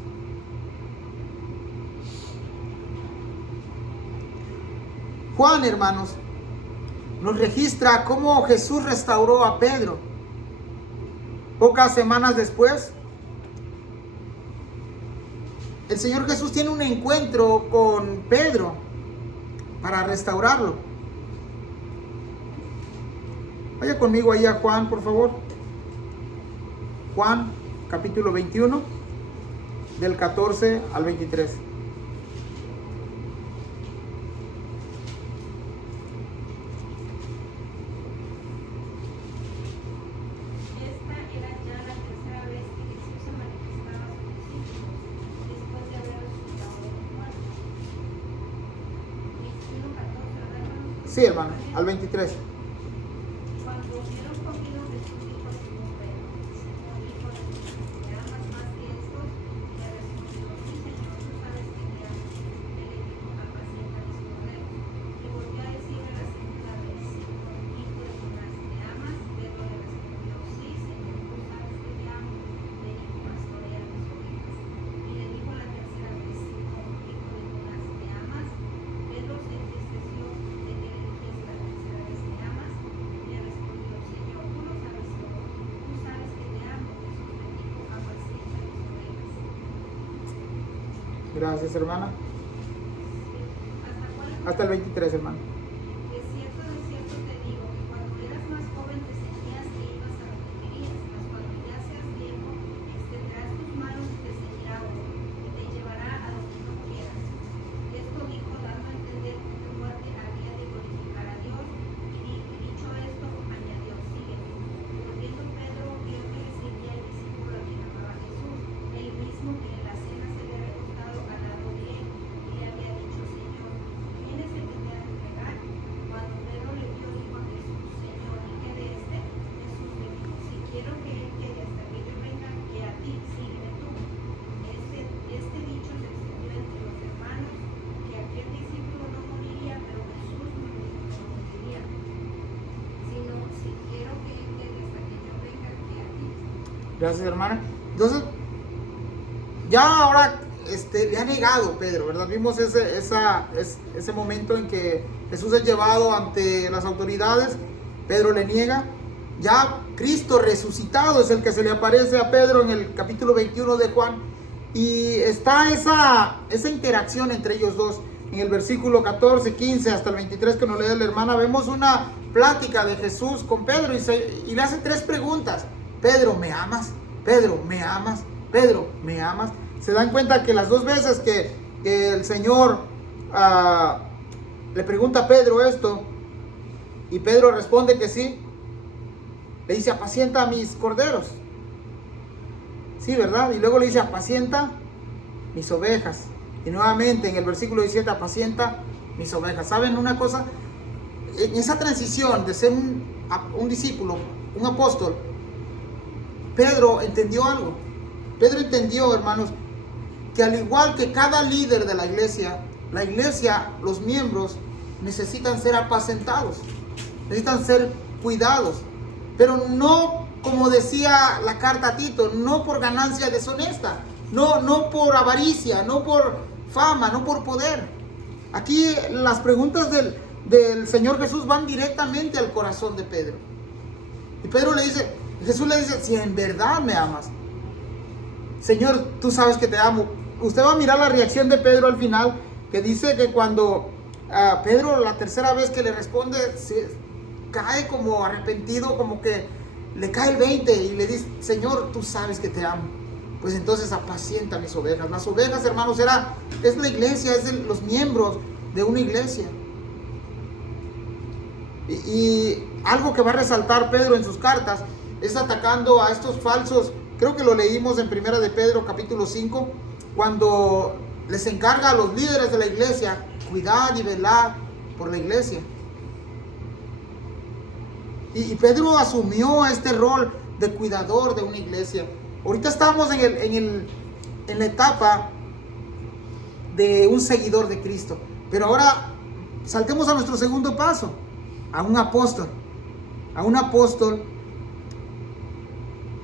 Juan, hermanos, nos registra cómo Jesús restauró a Pedro. Pocas semanas después, el Señor Jesús tiene un encuentro con Pedro para restaurarlo. Vaya conmigo ahí a Juan, por favor. Juan, capítulo 21, del 14 al 23. Sí, hermano, al 23. Cuando hubieron comido, Jesús dijo a Simón Pedro: Simón, hijo de Jonás, ¿me amas más que estos? Le respondió: Sí, Señor, tú sabes que te amo. Él le dijo: apacienta mis corderos. Y volvió a decirle la segunda vez: Simón, hijo de Jonás, ¿me amas? Pedro le respondió: Sí, Señor, tú sabes que te amo. Le dijo: pastorea mis ovejas. Y le dijo la tercera vez: Simón, hijo de Jonás, ¿me amas? Pedro se entristeció de que le dijese la tercera vez: ¿me amas? Le respondió: Señor, tú lo sabes todo. Tú sabes que te amo. Jesús le dijo: apacienta mis ovejas. Gracias, hermana. ¿Hasta cuál? Hasta el 23, hermano. De cierto te digo que cuando eras más joven te ceñías e ibas a donde querías, mas cuando ya seas viejo, extenderás tus manos y te ceñirá otro, y te llevará a donde no quieras. Esto dijo, dando a entender que tu muerte había de glorificar a Dios, y dicho esto, añadió: sígueme. Volviendo Pedro, vio que le seguía el discípulo a quien amaba Jesús, el mismo que en la cena se había recostado al lado de él, y le había dicho: Señor, ¿quién es el que te ha de entregar? Cuando Pedro le vio, dijo a Jesús: Señor, ¿y qué de este? Jesús le dijo: si quiero que él quede hasta que yo venga, que a ti, sígueme tú. Este dicho se extendió entre los hermanos, que aquel discípulo no moriría, pero Jesús no moriría, sino si quiero que él quede hasta que yo venga, que a ti. Gracias, hermana. Entonces, ya ahora le ha negado Pedro, ¿verdad? Vimos ese momento en que Jesús es llevado ante las autoridades. Pedro le niega. Ya Cristo resucitado es el que se le aparece a Pedro en el capítulo 21 de Juan. Y está esa interacción entre ellos dos. En el versículo 14, 15 hasta el 23 que nos lee la hermana, vemos una plática de Jesús con Pedro y le hace tres preguntas. Pedro, ¿me amas? Pedro, ¿me amas? Pedro, ¿me amas? Se dan cuenta que las dos veces que el Señor le pregunta a Pedro esto, y Pedro responde que sí, le dice: apacienta a mis corderos. Sí, ¿verdad? Y luego le dice: apacienta mis ovejas. Y nuevamente en el versículo 17: apacienta mis ovejas. ¿Saben una cosa? en esa transición de ser un discípulo, un apóstol, Pedro entendió algo. Pedro entendió, hermanos, que al igual que cada líder de la iglesia, los miembros necesitan ser apacentados, necesitan ser cuidados, pero no, como decía la carta a Tito, no por ganancia deshonesta, no por avaricia, no por fama, no por poder. Aquí las preguntas del Señor Jesús van directamente al corazón de Pedro. Y Jesús le dice, si en verdad me amas, Señor, tú sabes que te amo. Usted va a mirar la reacción de Pedro al final, que dice que cuando Pedro la tercera vez que le responde, cae como arrepentido, como que le cae el 20 y le dice, Señor, tú sabes que te amo. Pues entonces apacienta mis ovejas. Las ovejas, hermanos, es la iglesia, es los miembros de una iglesia. Y algo que va a resaltar Pedro en sus cartas es atacando a estos falsos. Creo que lo leímos en 1 de Pedro capítulo 5, cuando les encarga a los líderes de la iglesia cuidar y velar por la iglesia. Y Pedro asumió este rol de cuidador de una iglesia. Ahorita estamos en la etapa de un seguidor de Cristo. Pero ahora saltemos a nuestro segundo paso, a un apóstol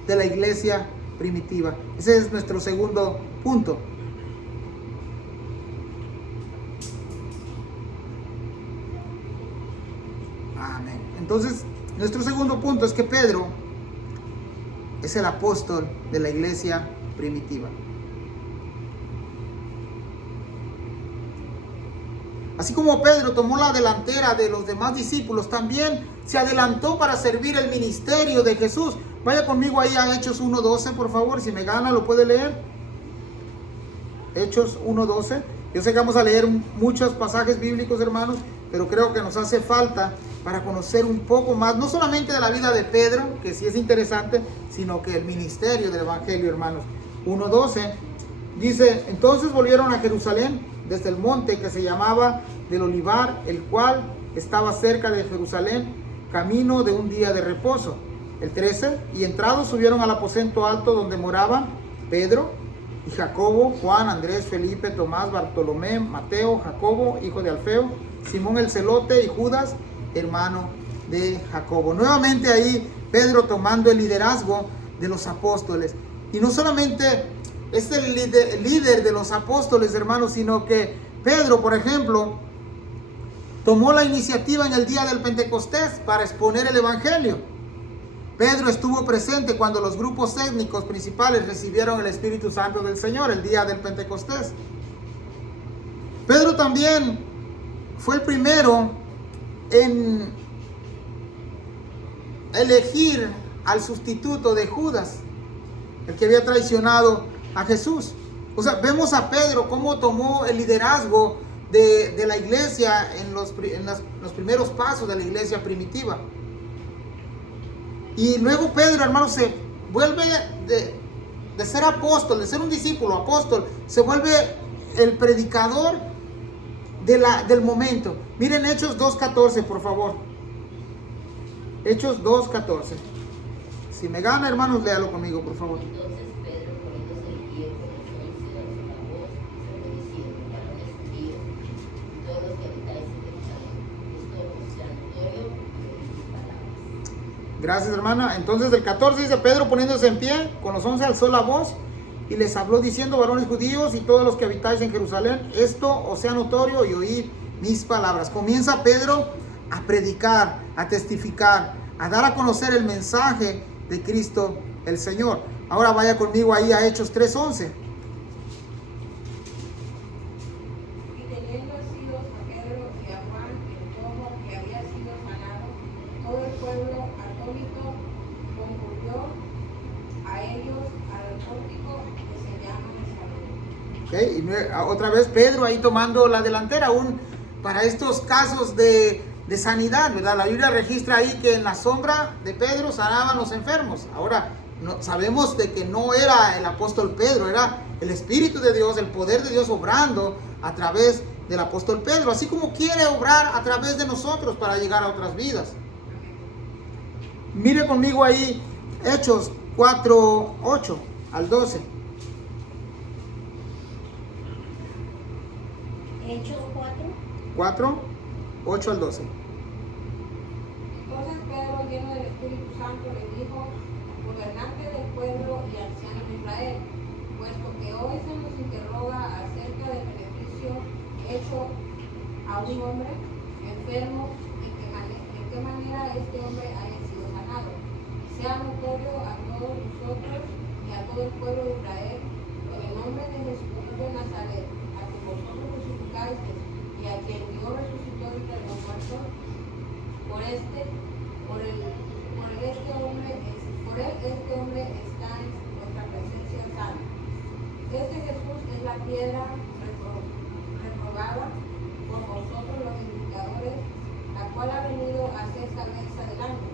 de la iglesia primitiva. Ese es nuestro segundo punto. Amén. Entonces, nuestro segundo punto es que Pedro es el apóstol de la iglesia primitiva. Así como Pedro tomó la delantera de los demás discípulos, también se adelantó para servir el ministerio de Jesús. Vaya conmigo ahí a Hechos 1:12, por favor. Si me gana, lo puede leer. Hechos 1:12. Yo sé que vamos a leer muchos pasajes bíblicos, hermanos, pero creo que nos hace falta para conocer un poco más, no solamente de la vida de Pedro, que sí es interesante, sino que el ministerio del evangelio, hermanos. 1:12 dice, entonces volvieron a Jerusalén desde el monte que se llamaba del Olivar, el cual estaba cerca de Jerusalén, camino de un día de reposo. El 13, y entrados subieron al aposento alto donde moraban Pedro y Jacobo, Juan, Andrés, Felipe, Tomás, Bartolomé, Mateo, Jacobo, hijo de Alfeo, Simón el celote y Judas, hermano de Jacobo. Nuevamente ahí Pedro tomando el liderazgo de los apóstoles. Y no solamente es el líder de los apóstoles, hermanos, sino que Pedro, por ejemplo, tomó la iniciativa en el día del Pentecostés para exponer el evangelio. Pedro estuvo presente cuando los grupos étnicos principales recibieron el Espíritu Santo del Señor el día del Pentecostés. Pedro también fue el primero en elegir al sustituto de Judas, el que había traicionado a Jesús. O sea, vemos a Pedro cómo tomó el liderazgo de la iglesia en los primeros pasos de la iglesia primitiva. Y luego Pedro, hermano, se vuelve de ser apóstol, de ser un discípulo, apóstol, se vuelve el predicador del momento. Miren Hechos 2:14, por favor. Hechos 2:14. Si me gana, hermanos, léalo conmigo, por favor. Entonces Pedro, poniéndose en pie con los 11, alzó la voz, diciendo, varones judíos, y todos los que habitáis en Jerusalén, esto os sea notorio y oíd mis palabras. Gracias, hermana. Entonces el 14 dice, Pedro poniéndose en pie, con los 11 alzó la voz y les habló diciendo, varones judíos y todos los que habitáis en Jerusalén, esto os sea notorio y oíd mis palabras. Comienza Pedro a predicar, a testificar, a dar a conocer el mensaje de Cristo el Señor. Ahora vaya conmigo ahí a Hechos 3:11. Y teniendo asidos a Pedro y a Juan el tomo que había sido sanado, todo el pueblo atónito concurrió a ellos al pórtico que se llama Salud. Y otra vez Pedro ahí tomando la delantera, aún para estos casos de sanidad, ¿verdad? La Biblia registra ahí que en la sombra de Pedro sanaban los enfermos. Ahora, sabemos de que no era el apóstol Pedro, era el Espíritu de Dios, el poder de Dios obrando a través del apóstol Pedro, así como quiere obrar a través de nosotros para llegar a otras vidas. Mire conmigo ahí Hechos 4, 8 al 12. Hechos 4. 4, 8 al 12. Entonces Pedro, lleno del Espíritu Santo, le dijo: gobernante del pueblo y anciano de Israel, puesto que hoy se nos interroga acerca del beneficio hecho a un hombre enfermo, en qué manera este hombre haya sido sanado, sea notorio a todos nosotros y a todo el pueblo de Israel, en el nombre de Jesucristo de Nazaret, a quien vosotros crucificasteis y a quien Dios resucitó entre los muertos. Por él este hombre está en nuestra presencia sana. Este Jesús es la piedra reprobada por vosotros los edificadores, la cual ha venido a ser cabeza del ángulo.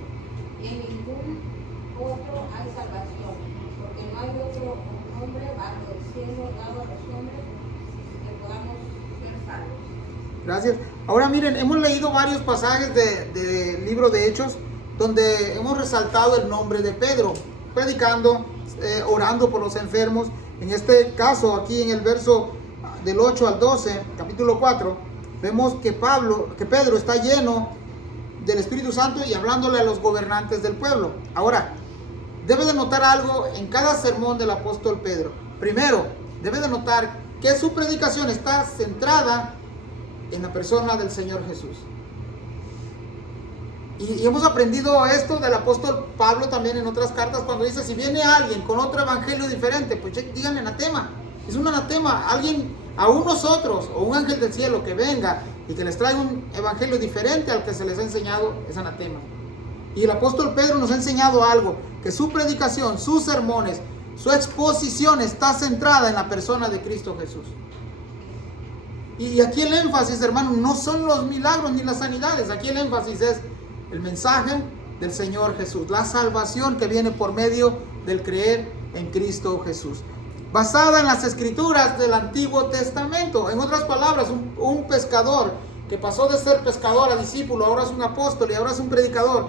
Y en ningún otro hay salvación, porque no hay otro nombre bajo el cielo dado a los hombres que podamos ser salvos. Gracias. Ahora miren, hemos leído varios pasajes del libro de Hechos donde hemos resaltado el nombre de Pedro, predicando, orando por los enfermos. En este caso, aquí en el verso del 8 al 12, capítulo 4, vemos que Pedro está lleno del Espíritu Santo y hablándole a los gobernantes del pueblo. Ahora, debe de notar algo en cada sermón del apóstol Pedro. Primero, debe de notar que su predicación está centrada en la persona del Señor Jesús. Y hemos aprendido esto del apóstol Pablo también en otras cartas, cuando dice: si viene alguien con otro evangelio diferente, pues díganle anatema. Es un anatema. Alguien, aún nosotros, o un ángel del cielo que venga y que les traiga un evangelio diferente al que se les ha enseñado, es anatema. Y el apóstol Pedro nos ha enseñado algo, que su predicación, sus sermones, su exposición está centrada en la persona de Cristo Jesús. Y aquí el énfasis, hermano, no son los milagros ni las sanidades. Aquí el énfasis es el mensaje del Señor Jesús, la salvación que viene por medio del creer en Cristo Jesús, basada en las escrituras del Antiguo Testamento. En otras palabras, un pescador que pasó de ser pescador a discípulo, ahora es un apóstol y ahora es un predicador,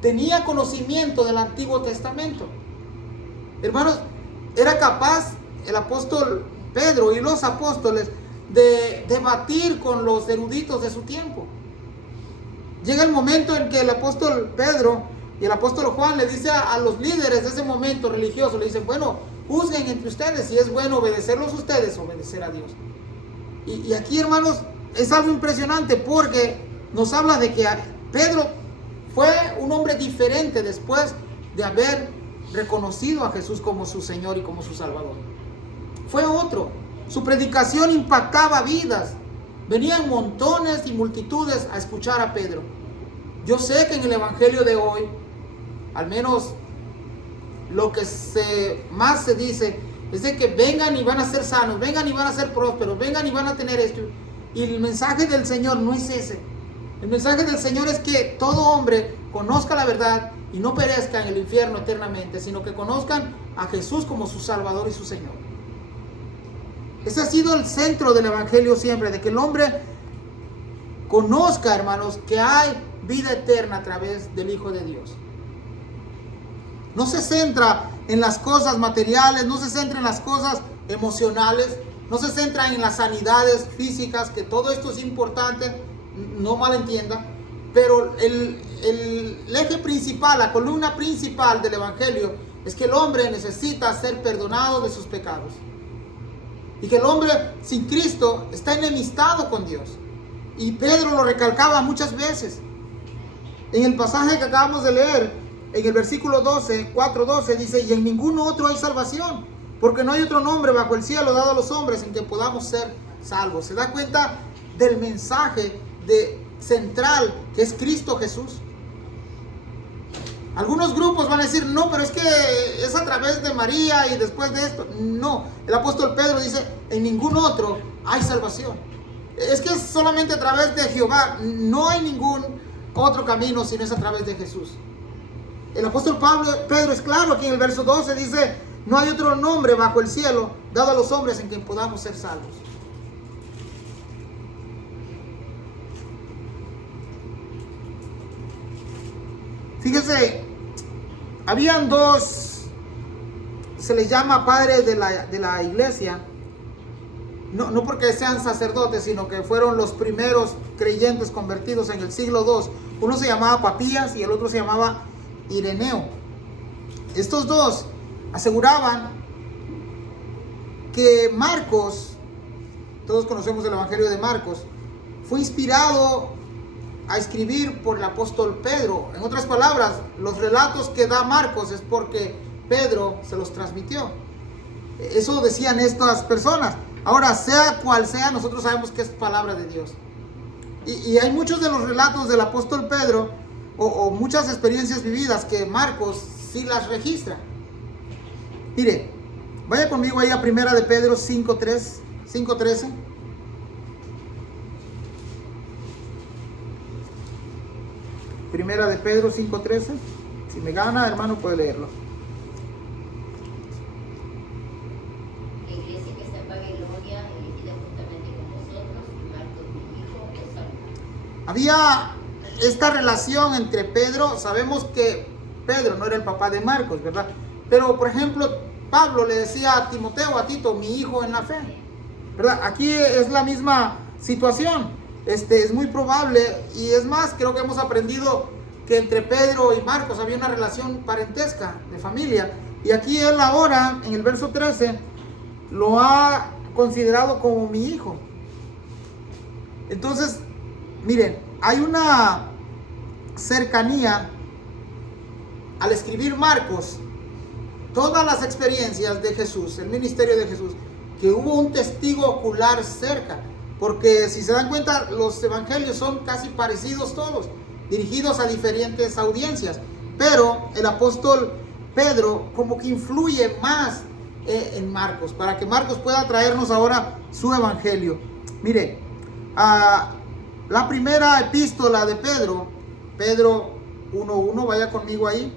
tenía conocimiento del Antiguo Testamento. Hermanos, era capaz el apóstol Pedro y los apóstoles de debatir con los eruditos de su tiempo. Llega el momento en que el apóstol Pedro y el apóstol Juan le dice a los líderes de ese momento religioso, le dicen: bueno, juzguen entre ustedes si es bueno obedecerlos ustedes o obedecer a Dios. Y aquí, hermanos, es algo impresionante, porque nos habla de que Pedro fue un hombre diferente después de haber reconocido a Jesús como su Señor y como su Salvador. Fue otro. Su predicación impactaba vidas. Venían montones y multitudes a escuchar a Pedro. Yo sé que en el evangelio de hoy, al menos lo que más se dice, es de que vengan y van a ser sanos, vengan y van a ser prósperos, vengan y van a tener esto. Y el mensaje del Señor no es ese. El mensaje del Señor es que todo hombre conozca la verdad y no perezca en el infierno eternamente, sino que conozcan a Jesús como su Salvador y su Señor. Ese ha sido el centro del evangelio siempre, de que el hombre conozca, hermanos, que hay vida eterna a través del Hijo de Dios. No se centra en las cosas materiales, no se centra en las cosas emocionales, no se centra en las sanidades físicas, que todo esto es importante, no malentienda, pero el eje principal, la columna principal del evangelio es que el hombre necesita ser perdonado de sus pecados. Y que el hombre sin Cristo está enemistado con Dios. Y Pedro lo recalcaba muchas veces. En el pasaje que acabamos de leer, en el versículo 12, 4:12, dice: y en ningún otro hay salvación, porque no hay otro nombre bajo el cielo dado a los hombres en que podamos ser salvos. ¿Se da cuenta del mensaje central que es Cristo Jesús? Algunos grupos van a decir: no, pero es que es a través de María y después de esto. No, el apóstol Pedro dice: en ningún otro hay salvación. Es que es solamente a través de Jehová. No hay ningún otro camino si no es a través de Jesús. El apóstol Pedro es claro aquí en el verso 12, dice: no hay otro nombre bajo el cielo dado a los hombres en quien podamos ser salvos. Fíjese, habían dos, se les llama padres de la iglesia, no porque sean sacerdotes, sino que fueron los primeros creyentes convertidos en el siglo II. Uno se llamaba Papías y el otro se llamaba Ireneo. Estos dos aseguraban que Marcos, todos conocemos el Evangelio de Marcos, fue inspirado a escribir por el apóstol Pedro. En otras palabras, los relatos que da Marcos es porque Pedro se los transmitió. Eso decían estas personas. Ahora, sea cual sea, nosotros sabemos que es palabra de Dios. Y hay muchos de los relatos del apóstol Pedro o muchas experiencias vividas que Marcos sí las registra. Mire, vaya conmigo ahí a Primera de Pedro 5:13. Primera de Pedro 5:13. Si me gana, hermano, puede leerlo. La iglesia que está en Babilonia, elegida juntamente con vosotros, y Marcos, mi hijo, os saluda. Había esta relación entre Pedro. Sabemos que Pedro no era el papá de Marcos, ¿verdad? Pero, por ejemplo, Pablo le decía a Timoteo, a Tito, mi hijo en la fe, ¿verdad? Aquí es la misma situación. Es muy probable, y es más, creo que hemos aprendido que entre Pedro y Marcos había una relación parentesca, de familia. Y aquí él ahora, en el verso 13, lo ha considerado como mi hijo. Entonces, miren, hay una cercanía al escribir Marcos, todas las experiencias de Jesús, el ministerio de Jesús, que hubo un testigo ocular cerca. Porque si se dan cuenta, los evangelios son casi parecidos todos, dirigidos a diferentes audiencias. Pero el apóstol Pedro como que influye más en Marcos, para que Marcos pueda traernos ahora su evangelio. Mire, la primera epístola de Pedro, Pedro 1:1, vaya conmigo ahí.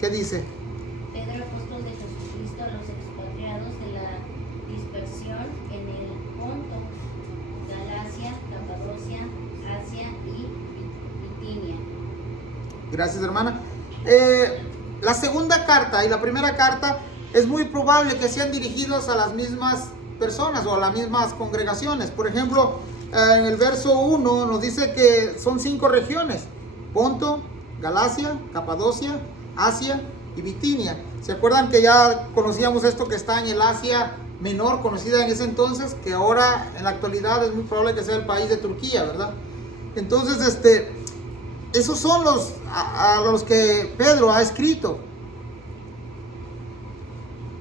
¿Qué dice? Pedro, apóstol de Jesucristo, a los expatriados de la dispersión en el Ponto, Galacia, Capadocia, Asia y Bitinia. Gracias, hermana. La segunda carta y la primera carta es muy probable que sean dirigidos a las mismas personas o a las mismas congregaciones. Por ejemplo, en el verso 1 nos dice que son 5 regiones: Ponto, Galacia, Capadocia, Asia y Bitinia. ¿Se acuerdan que ya conocíamos esto que está en el Asia Menor, conocida en ese entonces, que ahora en la actualidad es muy probable que sea el país de Turquía, ¿verdad? Entonces, esos son a los que Pedro ha escrito.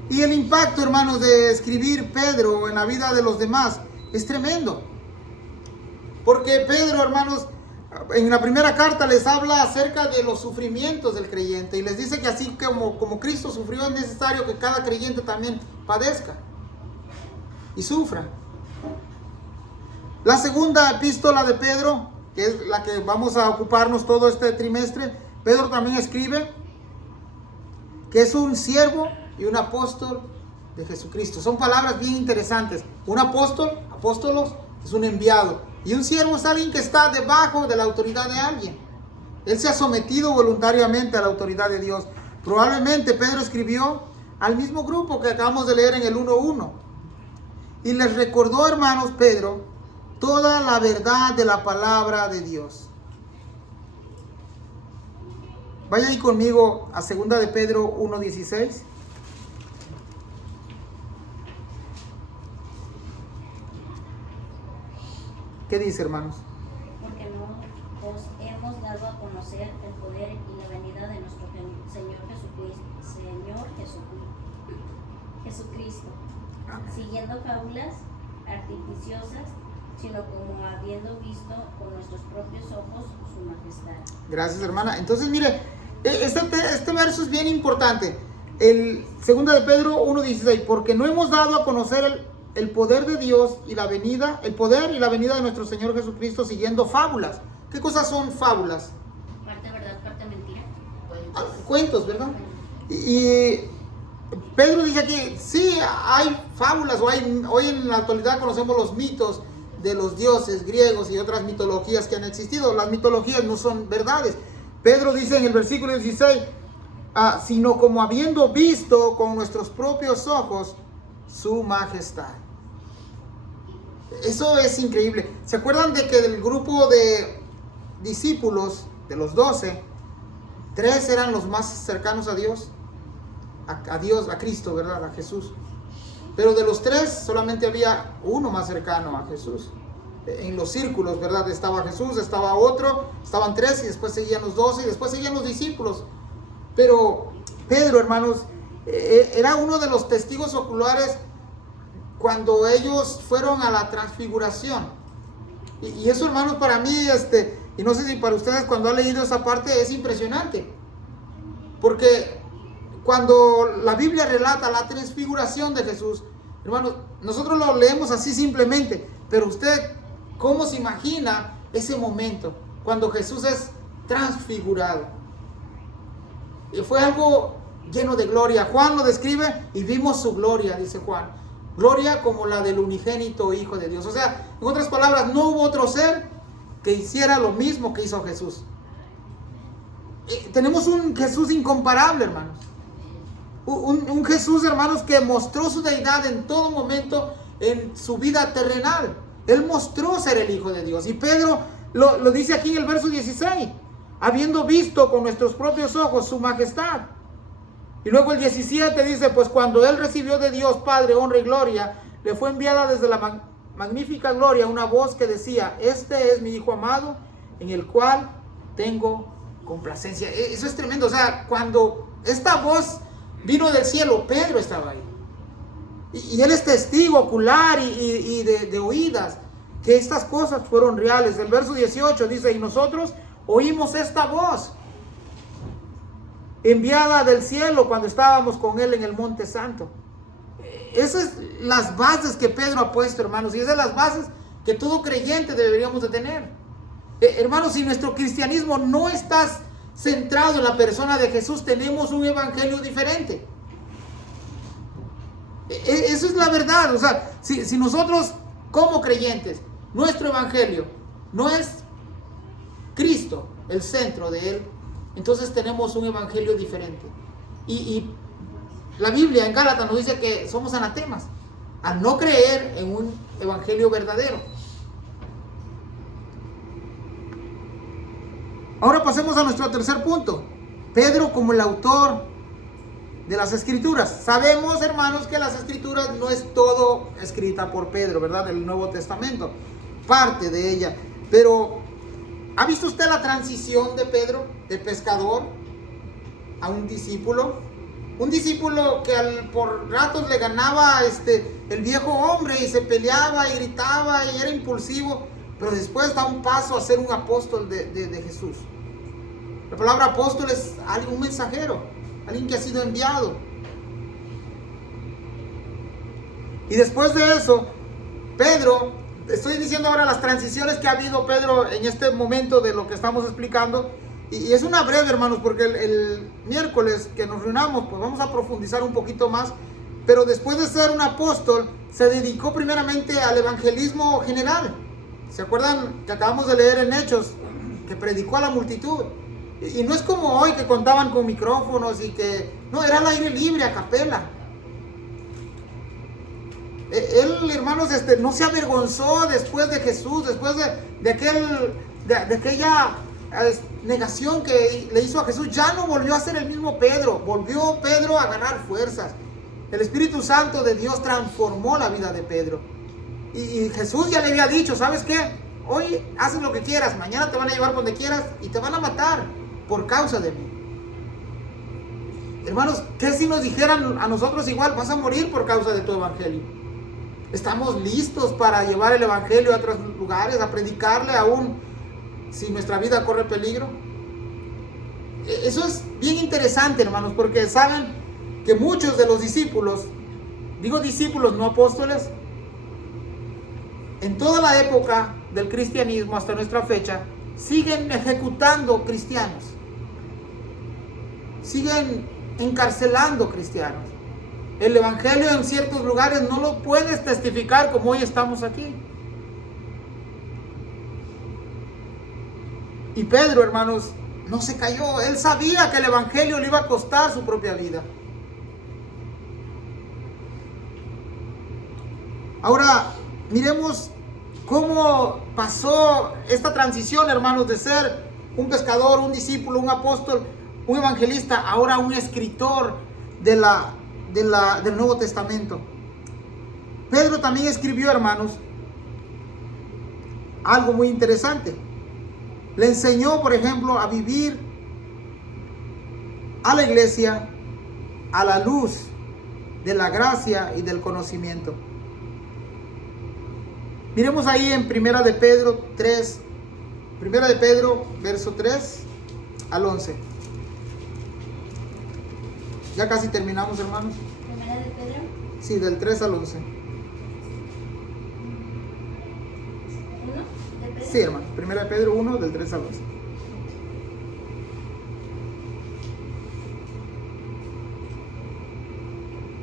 Y el impacto, hermanos, de escribir Pedro en la vida de los demás es tremendo. Porque Pedro, hermanos, en la primera carta les habla acerca de los sufrimientos del creyente y les dice que así como Cristo sufrió, es necesario que cada creyente también padezca y sufra. La segunda epístola de Pedro, que es la que vamos a ocuparnos todo este trimestre, Pedro también escribe que es un siervo y un apóstol de Jesucristo. Son palabras bien interesantes. Un apóstol, apóstolos, es un enviado. Y un siervo es alguien que está debajo de la autoridad de alguien. Él se ha sometido voluntariamente a la autoridad de Dios. Probablemente Pedro escribió al mismo grupo que acabamos de leer en el 1:1. Y les recordó, hermanos, Pedro, toda la verdad de la palabra de Dios. Vaya ahí conmigo a 2 de Pedro 1:16. ¿Qué dice, hermanos? Porque no os hemos dado a conocer el poder y la venida de nuestro Señor Jesucristo, siguiendo fábulas artificiosas, sino como habiendo visto con nuestros propios ojos su majestad. Gracias, hermana. Entonces, mire, este verso es bien importante. El 2 de Pedro 1:16, porque no hemos dado a conocer el poder de Dios y la venida, el poder y la venida de nuestro Señor Jesucristo siguiendo fábulas. ¿Qué cosas son fábulas? Parte verdad, parte mentira. Cuentos, ¿verdad? Y Pedro dice aquí, sí, hay fábulas, hoy en la actualidad conocemos los mitos de los dioses griegos y otras mitologías que han existido. Las mitologías no son verdades. Pedro dice en el versículo 16, sino como habiendo visto con nuestros propios ojos su majestad. Eso es increíble. ¿Se acuerdan de que del grupo de discípulos, de los 12, 3 eran los más cercanos a Dios? A Dios, a Cristo, ¿verdad? A Jesús. Pero de los 3 solamente había uno más cercano a Jesús. En los círculos, ¿verdad? Estaba Jesús, estaba otro, estaban 3 y después seguían los 12 y después seguían los discípulos. Pero Pedro, hermanos, era uno de los testigos oculares cuando ellos fueron a la transfiguración. Y eso, hermanos, para mí, y no sé si para ustedes cuando han leído esa parte es impresionante. Porque cuando la Biblia relata la transfiguración de Jesús, hermanos, nosotros lo leemos así simplemente, pero usted, ¿cómo se imagina ese momento cuando Jesús es transfigurado? Y fue algo lleno de gloria. Juan lo describe y vimos su gloria, dice Juan. Gloria como la del unigénito Hijo de Dios. O sea, en otras palabras, no hubo otro ser que hiciera lo mismo que hizo Jesús. Tenemos un Jesús incomparable, hermanos. Un Jesús, hermanos, que mostró su deidad en todo momento en su vida terrenal. Él mostró ser el Hijo de Dios. Y Pedro lo dice aquí en el verso 16. Habiendo visto con nuestros propios ojos su majestad. Y luego el 17 dice, pues cuando él recibió de Dios Padre honra y gloria, le fue enviada desde la magnífica gloria una voz que decía, este es mi Hijo amado, en el cual tengo complacencia. Eso es tremendo. O sea, cuando esta voz vino del cielo, Pedro estaba ahí. Y él es testigo ocular y de oídas que estas cosas fueron reales. El verso 18 dice, y nosotros oímos esta voz enviada del cielo cuando estábamos con él en el Monte Santo. Esas son las bases que Pedro ha puesto, hermanos, y esas son las bases que todo creyente deberíamos de tener. Hermanos, si nuestro cristianismo no está centrado en la persona de Jesús, tenemos un evangelio diferente. Eso es la verdad. O sea, si nosotros como creyentes, nuestro evangelio no es Cristo el centro de él, entonces tenemos un evangelio diferente. Y la Biblia en Gálatas nos dice que somos anatemas al no creer en un evangelio verdadero. Ahora pasemos a nuestro tercer punto. Pedro como el autor de las Escrituras. Sabemos, hermanos, que las Escrituras no es todo escrita por Pedro, ¿verdad? El Nuevo Testamento, parte de ella. Pero, ¿ha visto usted la transición de Pedro, de pescador, a un discípulo? Un discípulo que por ratos le ganaba el viejo hombre y se peleaba y gritaba y era impulsivo, pero después da un paso a ser un apóstol de Jesús. La palabra apóstol es un mensajero, alguien que ha sido enviado. Y después de eso, Pedro, estoy diciendo ahora las transiciones que ha habido Pedro en este momento de lo que estamos explicando. Y es una breve, hermanos, porque el miércoles que nos reunamos, pues vamos a profundizar un poquito más. Pero después de ser un apóstol, se dedicó primeramente al evangelismo general. ¿Se acuerdan que acabamos de leer en Hechos? Que predicó a la multitud. Y no es como hoy que contaban con micrófonos y que... No, era al aire libre, a capela. Él, hermanos, no se avergonzó después de Jesús, después de aquella negación que le hizo a Jesús. Ya no volvió a ser el mismo Pedro. Volvió Pedro a ganar fuerzas. El Espíritu Santo de Dios transformó la vida de Pedro. Y Jesús ya le había dicho, ¿sabes qué? Hoy haces lo que quieras, mañana te van a llevar donde quieras y te van a matar por causa de mí. Hermanos, ¿qué si nos dijeran a nosotros igual, vas a morir por causa de tu evangelio? ¿Estamos listos para llevar el evangelio a otros lugares, a predicarle aún si nuestra vida corre peligro? Eso es bien interesante, hermanos, porque saben que muchos de los discípulos, digo discípulos, no apóstoles, en toda la época del cristianismo hasta nuestra fecha, siguen ejecutando cristianos, siguen encarcelando cristianos. el evangelio en ciertos lugares no lo puedes testificar como hoy estamos aquí. Y Pedro, hermanos, no se cayó. Él sabía que el evangelio le iba a costar su propia vida. Ahora, miremos cómo pasó esta transición, hermanos, de ser un pescador, un discípulo, un apóstol, un evangelista, ahora un escritor del Nuevo Testamento. Pedro también escribió, hermanos, algo muy interesante. Le enseñó, por ejemplo, a vivir a la iglesia a la luz de la gracia y del conocimiento. Miremos ahí en Primera de Pedro 3, Primera de Pedro, verso 3 al 11. Ya casi terminamos, hermanos. Primera de Pedro. Sí, del 3 al 11. 1 de Pedro. Sí, hermano. Primera de Pedro 1, del 3 al 11.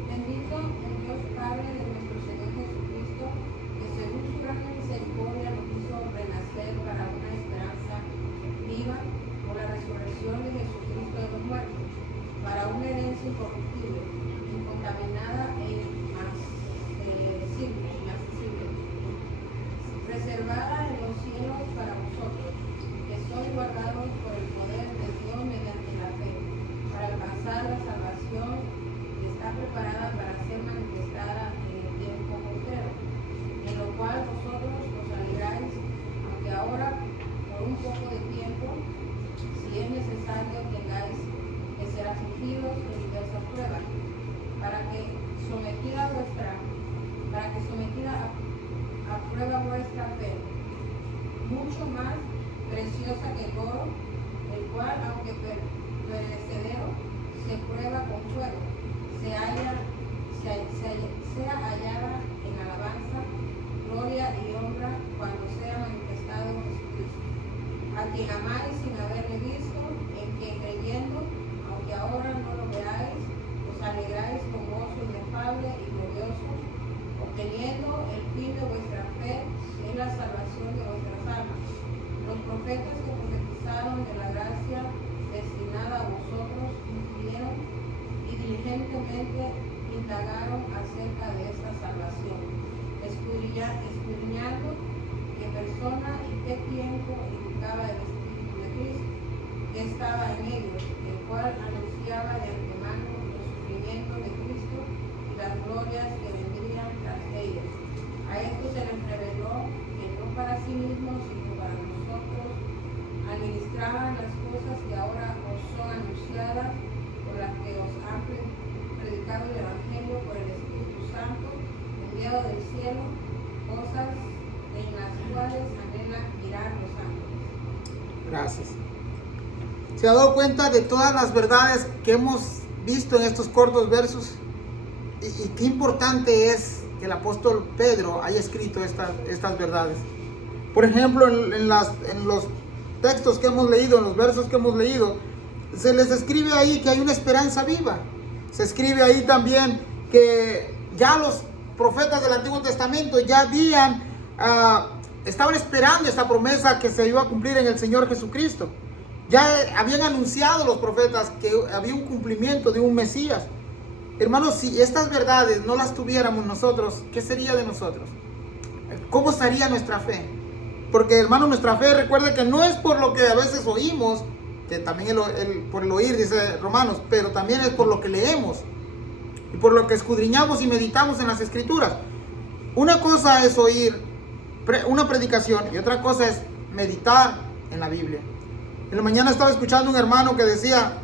Bendito el Dios Padre de nuestro Señor Jesucristo, que según su gran misericordia nos hizo renacer para una esperanza viva por la resurrección de Jesucristo de los muertos, para una herencia incorruptible, incontaminada e inaccesible, reservada en los cielos para vosotros, que sois guardados por el poder de Dios mediante la fe, para alcanzar la salvación que está preparada para ser manifestada en el tiempo postero, en lo cual vosotros os alegráis, aunque ahora por un poco de tiempo, si es necesario, tengáis que ser afligidos en diversas pruebas, para que sometida a prueba vuestra fe, mucho más preciosa que el oro, el cual, aunque perecedero, se prueba con fuego, sea hallada en alabanza, gloria y honra cuando sea manifestado Jesucristo, a quien amáis sin haberle visto, en quien creyendo, aunque ahora no lo veáis, os alegráis con gozo inefable y glorioso, obteniendo el fin de vuestra fe, que es la salvación de vuestras almas. Los profetas que profetizaron de la gracia destinada a vosotros cumplieron y diligentemente indagaron acerca de esta salvación, escudriñando qué persona y qué tiempo indicaba el Espíritu de Cristo, que estaba en ellos, el cual anunciaba de antemano los sufrimientos de Cristo y las glorias que vendrían tras ellos. A esto se les reveló que no para sí mismos, sino para nosotros, administraban las cosas que ahora os son anunciadas, por las que os han predicado el Evangelio por el Espíritu Santo, enviado del cielo, cosas en las cuales anhelan mirar los ángeles. Gracias. ¿Se ha dado cuenta de todas las verdades que hemos visto en estos cortos versos? Y qué importante es que el apóstol Pedro haya escrito estas verdades. Por ejemplo, en los textos que hemos leído, en los versos que hemos leído, se les escribe ahí que hay una esperanza viva. Se escribe ahí también que ya los profetas del Antiguo Testamento ya estaban esperando esta promesa que se iba a cumplir en el Señor Jesucristo. Ya habían anunciado los profetas que había un cumplimiento de un Mesías. Hermanos, si estas verdades no las tuviéramos nosotros, ¿qué sería de nosotros? ¿Cómo estaría nuestra fe? Porque, hermano, nuestra fe, recuerde que no es por lo que a veces oímos, que también por el oír, dice Romanos, pero también es por lo que leemos y por lo que escudriñamos y meditamos en las Escrituras. Una cosa es oír una predicación y otra cosa es meditar en la Biblia. En la mañana estaba escuchando un hermano que decía,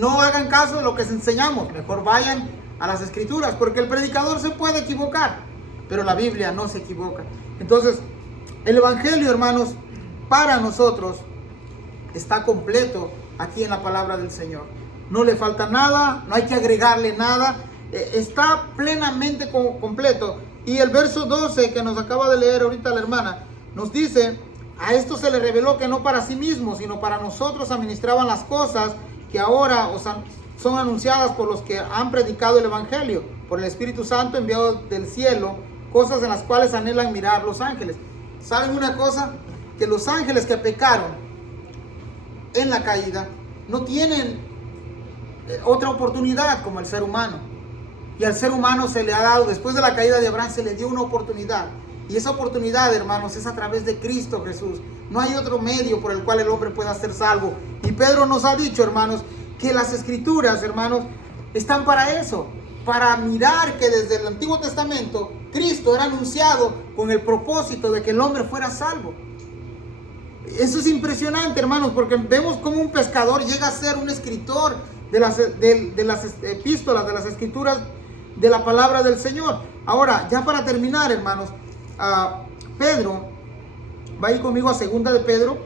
no hagan caso de lo que les enseñamos, mejor vayan a las Escrituras, porque el predicador se puede equivocar, pero la Biblia no se equivoca. Entonces, el Evangelio, hermanos, para nosotros está completo aquí en la palabra del Señor. No le falta nada, no hay que agregarle nada, está plenamente completo. Y el verso 12 que nos acaba de leer ahorita la hermana, nos dice, a esto se le reveló que no para sí mismos, sino para nosotros administraban las cosas que ahora son anunciadas por los que han predicado el Evangelio. por el Espíritu Santo enviado del cielo, cosas en las cuales anhelan mirar los ángeles. ¿Saben una cosa? Que los ángeles que pecaron en la caída no tienen otra oportunidad como el ser humano. Y al ser humano se le ha dado, después de la caída de Abraham, se le dio una oportunidad. Y esa oportunidad, hermanos, es a través de Cristo Jesús. No hay otro medio por el cual el hombre pueda ser salvo. Y Pedro nos ha dicho, hermanos, que las Escrituras, hermanos, están para eso. Para mirar que desde el Antiguo Testamento Cristo era anunciado con el propósito de que el hombre fuera salvo. Eso es impresionante, hermanos, porque vemos cómo un pescador llega a ser un escritor de las epístolas, de las escrituras, de la palabra del Señor. Ahora, ya para terminar, hermanos, Pedro, va a ir conmigo a 2 de Pedro.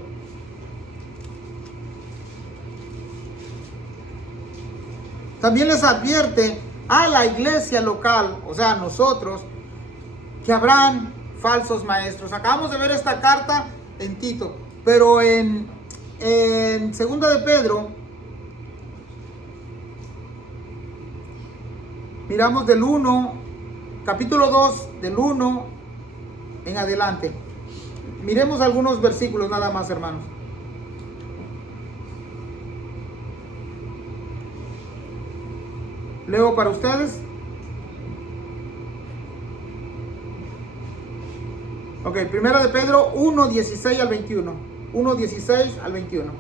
También les advierte a la iglesia local, o sea, a nosotros, que habrán falsos maestros. Acabamos de ver esta carta en Tito, pero en 2 de Pedro, miramos del 1, capítulo 2, del 1 en adelante. Miremos algunos versículos nada más, hermanos. Leo para ustedes. Ok, 1 de Pedro 1, 16 al 21. 1, 16 al 21.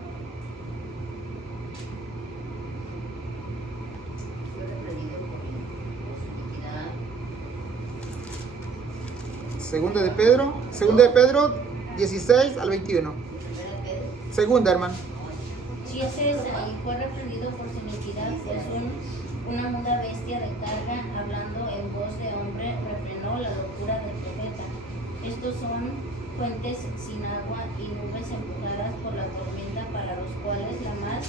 Fue reprendido por su iniquidad. 2 de Pedro 16 al 21. Segunda, hermano. Si ese es ahí, fue reprendido por su iniquidad, pues una muda bestia de carga, hablando en voz de hombre, refrenó la locura del profeta. Estos son fuentes sin agua y nubes empujadas por la tormenta, para los cuales la más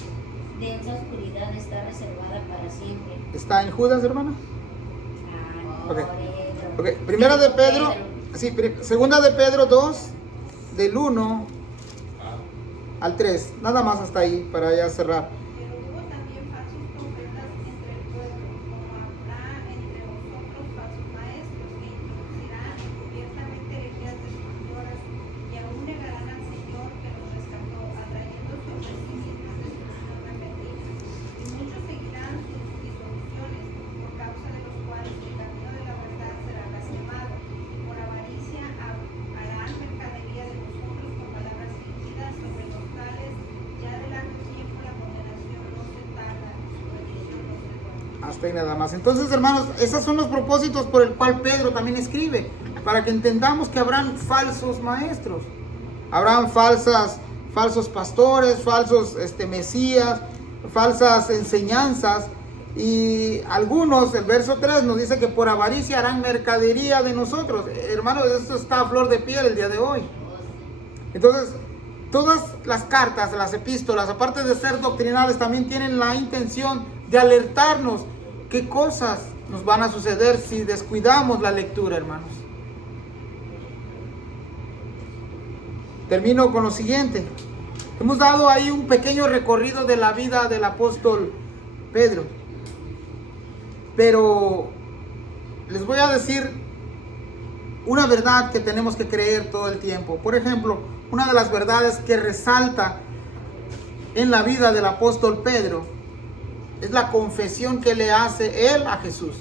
densa oscuridad está reservada para siempre. ¿Está en Judas, hermana? Ok. Ok. Primera de Pedro, sí, segunda de Pedro 2, del 1 al 3. Nada más hasta ahí para ya cerrar. Pero hubo también falsos profetas entre el pueblo, como habrá entre vosotros falsos maestros, que introducirán encubiertamente herejías destructoras, y aún negarán al Señor que los rescató, atrayendo sobre sí mismos destrucción repentina. Y muchos seguirán sus disoluciones, por causa de los cuales el camino de la verdad será blasfemado, y por avaricia harán mercadería de vosotros con palabras fingidas. Sobre los tales ya de largo tiempo la condenación no se tarda, su bendición no se duerme. Hasta ahí nada más. Entonces, hermanos, esos son los propósitos por el cual Pedro también escribe, para que entendamos que habrán falsos maestros, habrán falsos pastores, falsos mesías, falsas enseñanzas, y algunos, el verso 3 nos dice que por avaricia harán mercadería de nosotros. Hermanos, esto está a flor de piel el día de hoy. Entonces, todas las cartas, las epístolas, aparte de ser doctrinales, también tienen la intención de alertarnos qué cosas nos van a suceder si descuidamos la lectura, hermanos. Termino con lo siguiente. Hemos dado ahí un pequeño recorrido de la vida del apóstol Pedro, pero les voy a decir una verdad que tenemos que creer todo el tiempo. Por ejemplo, una de las verdades que resalta en la vida del apóstol Pedro es la confesión que le hace él a Jesús.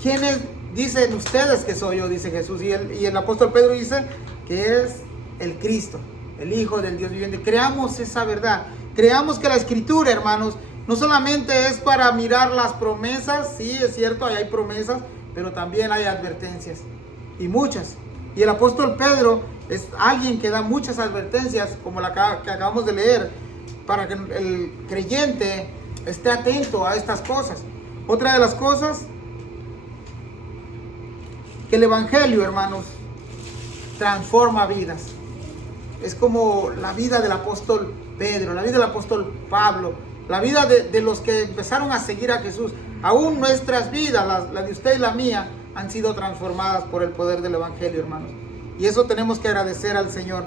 ¿Quiénes dicen ustedes que soy yo?, dice Jesús. Y el apóstol Pedro dice que es el Cristo, el Hijo del Dios viviente. Creamos esa verdad. Creamos que la Escritura, hermanos, no solamente es para mirar las promesas. Sí, es cierto, ahí hay promesas, pero también hay advertencias, y muchas. Y el apóstol Pedro es alguien que da muchas advertencias, como la que acabamos de leer, para que el creyente esté atento a estas cosas. Otra de las cosas, que el evangelio, hermanos, transforma vidas. Es como la vida del apóstol Pedro, la vida del apóstol Pablo, la vida de los que empezaron a seguir a Jesús. Aún nuestras vidas, la de usted y la mía, han sido transformadas por el poder del evangelio, hermanos. Y eso tenemos que agradecer al Señor.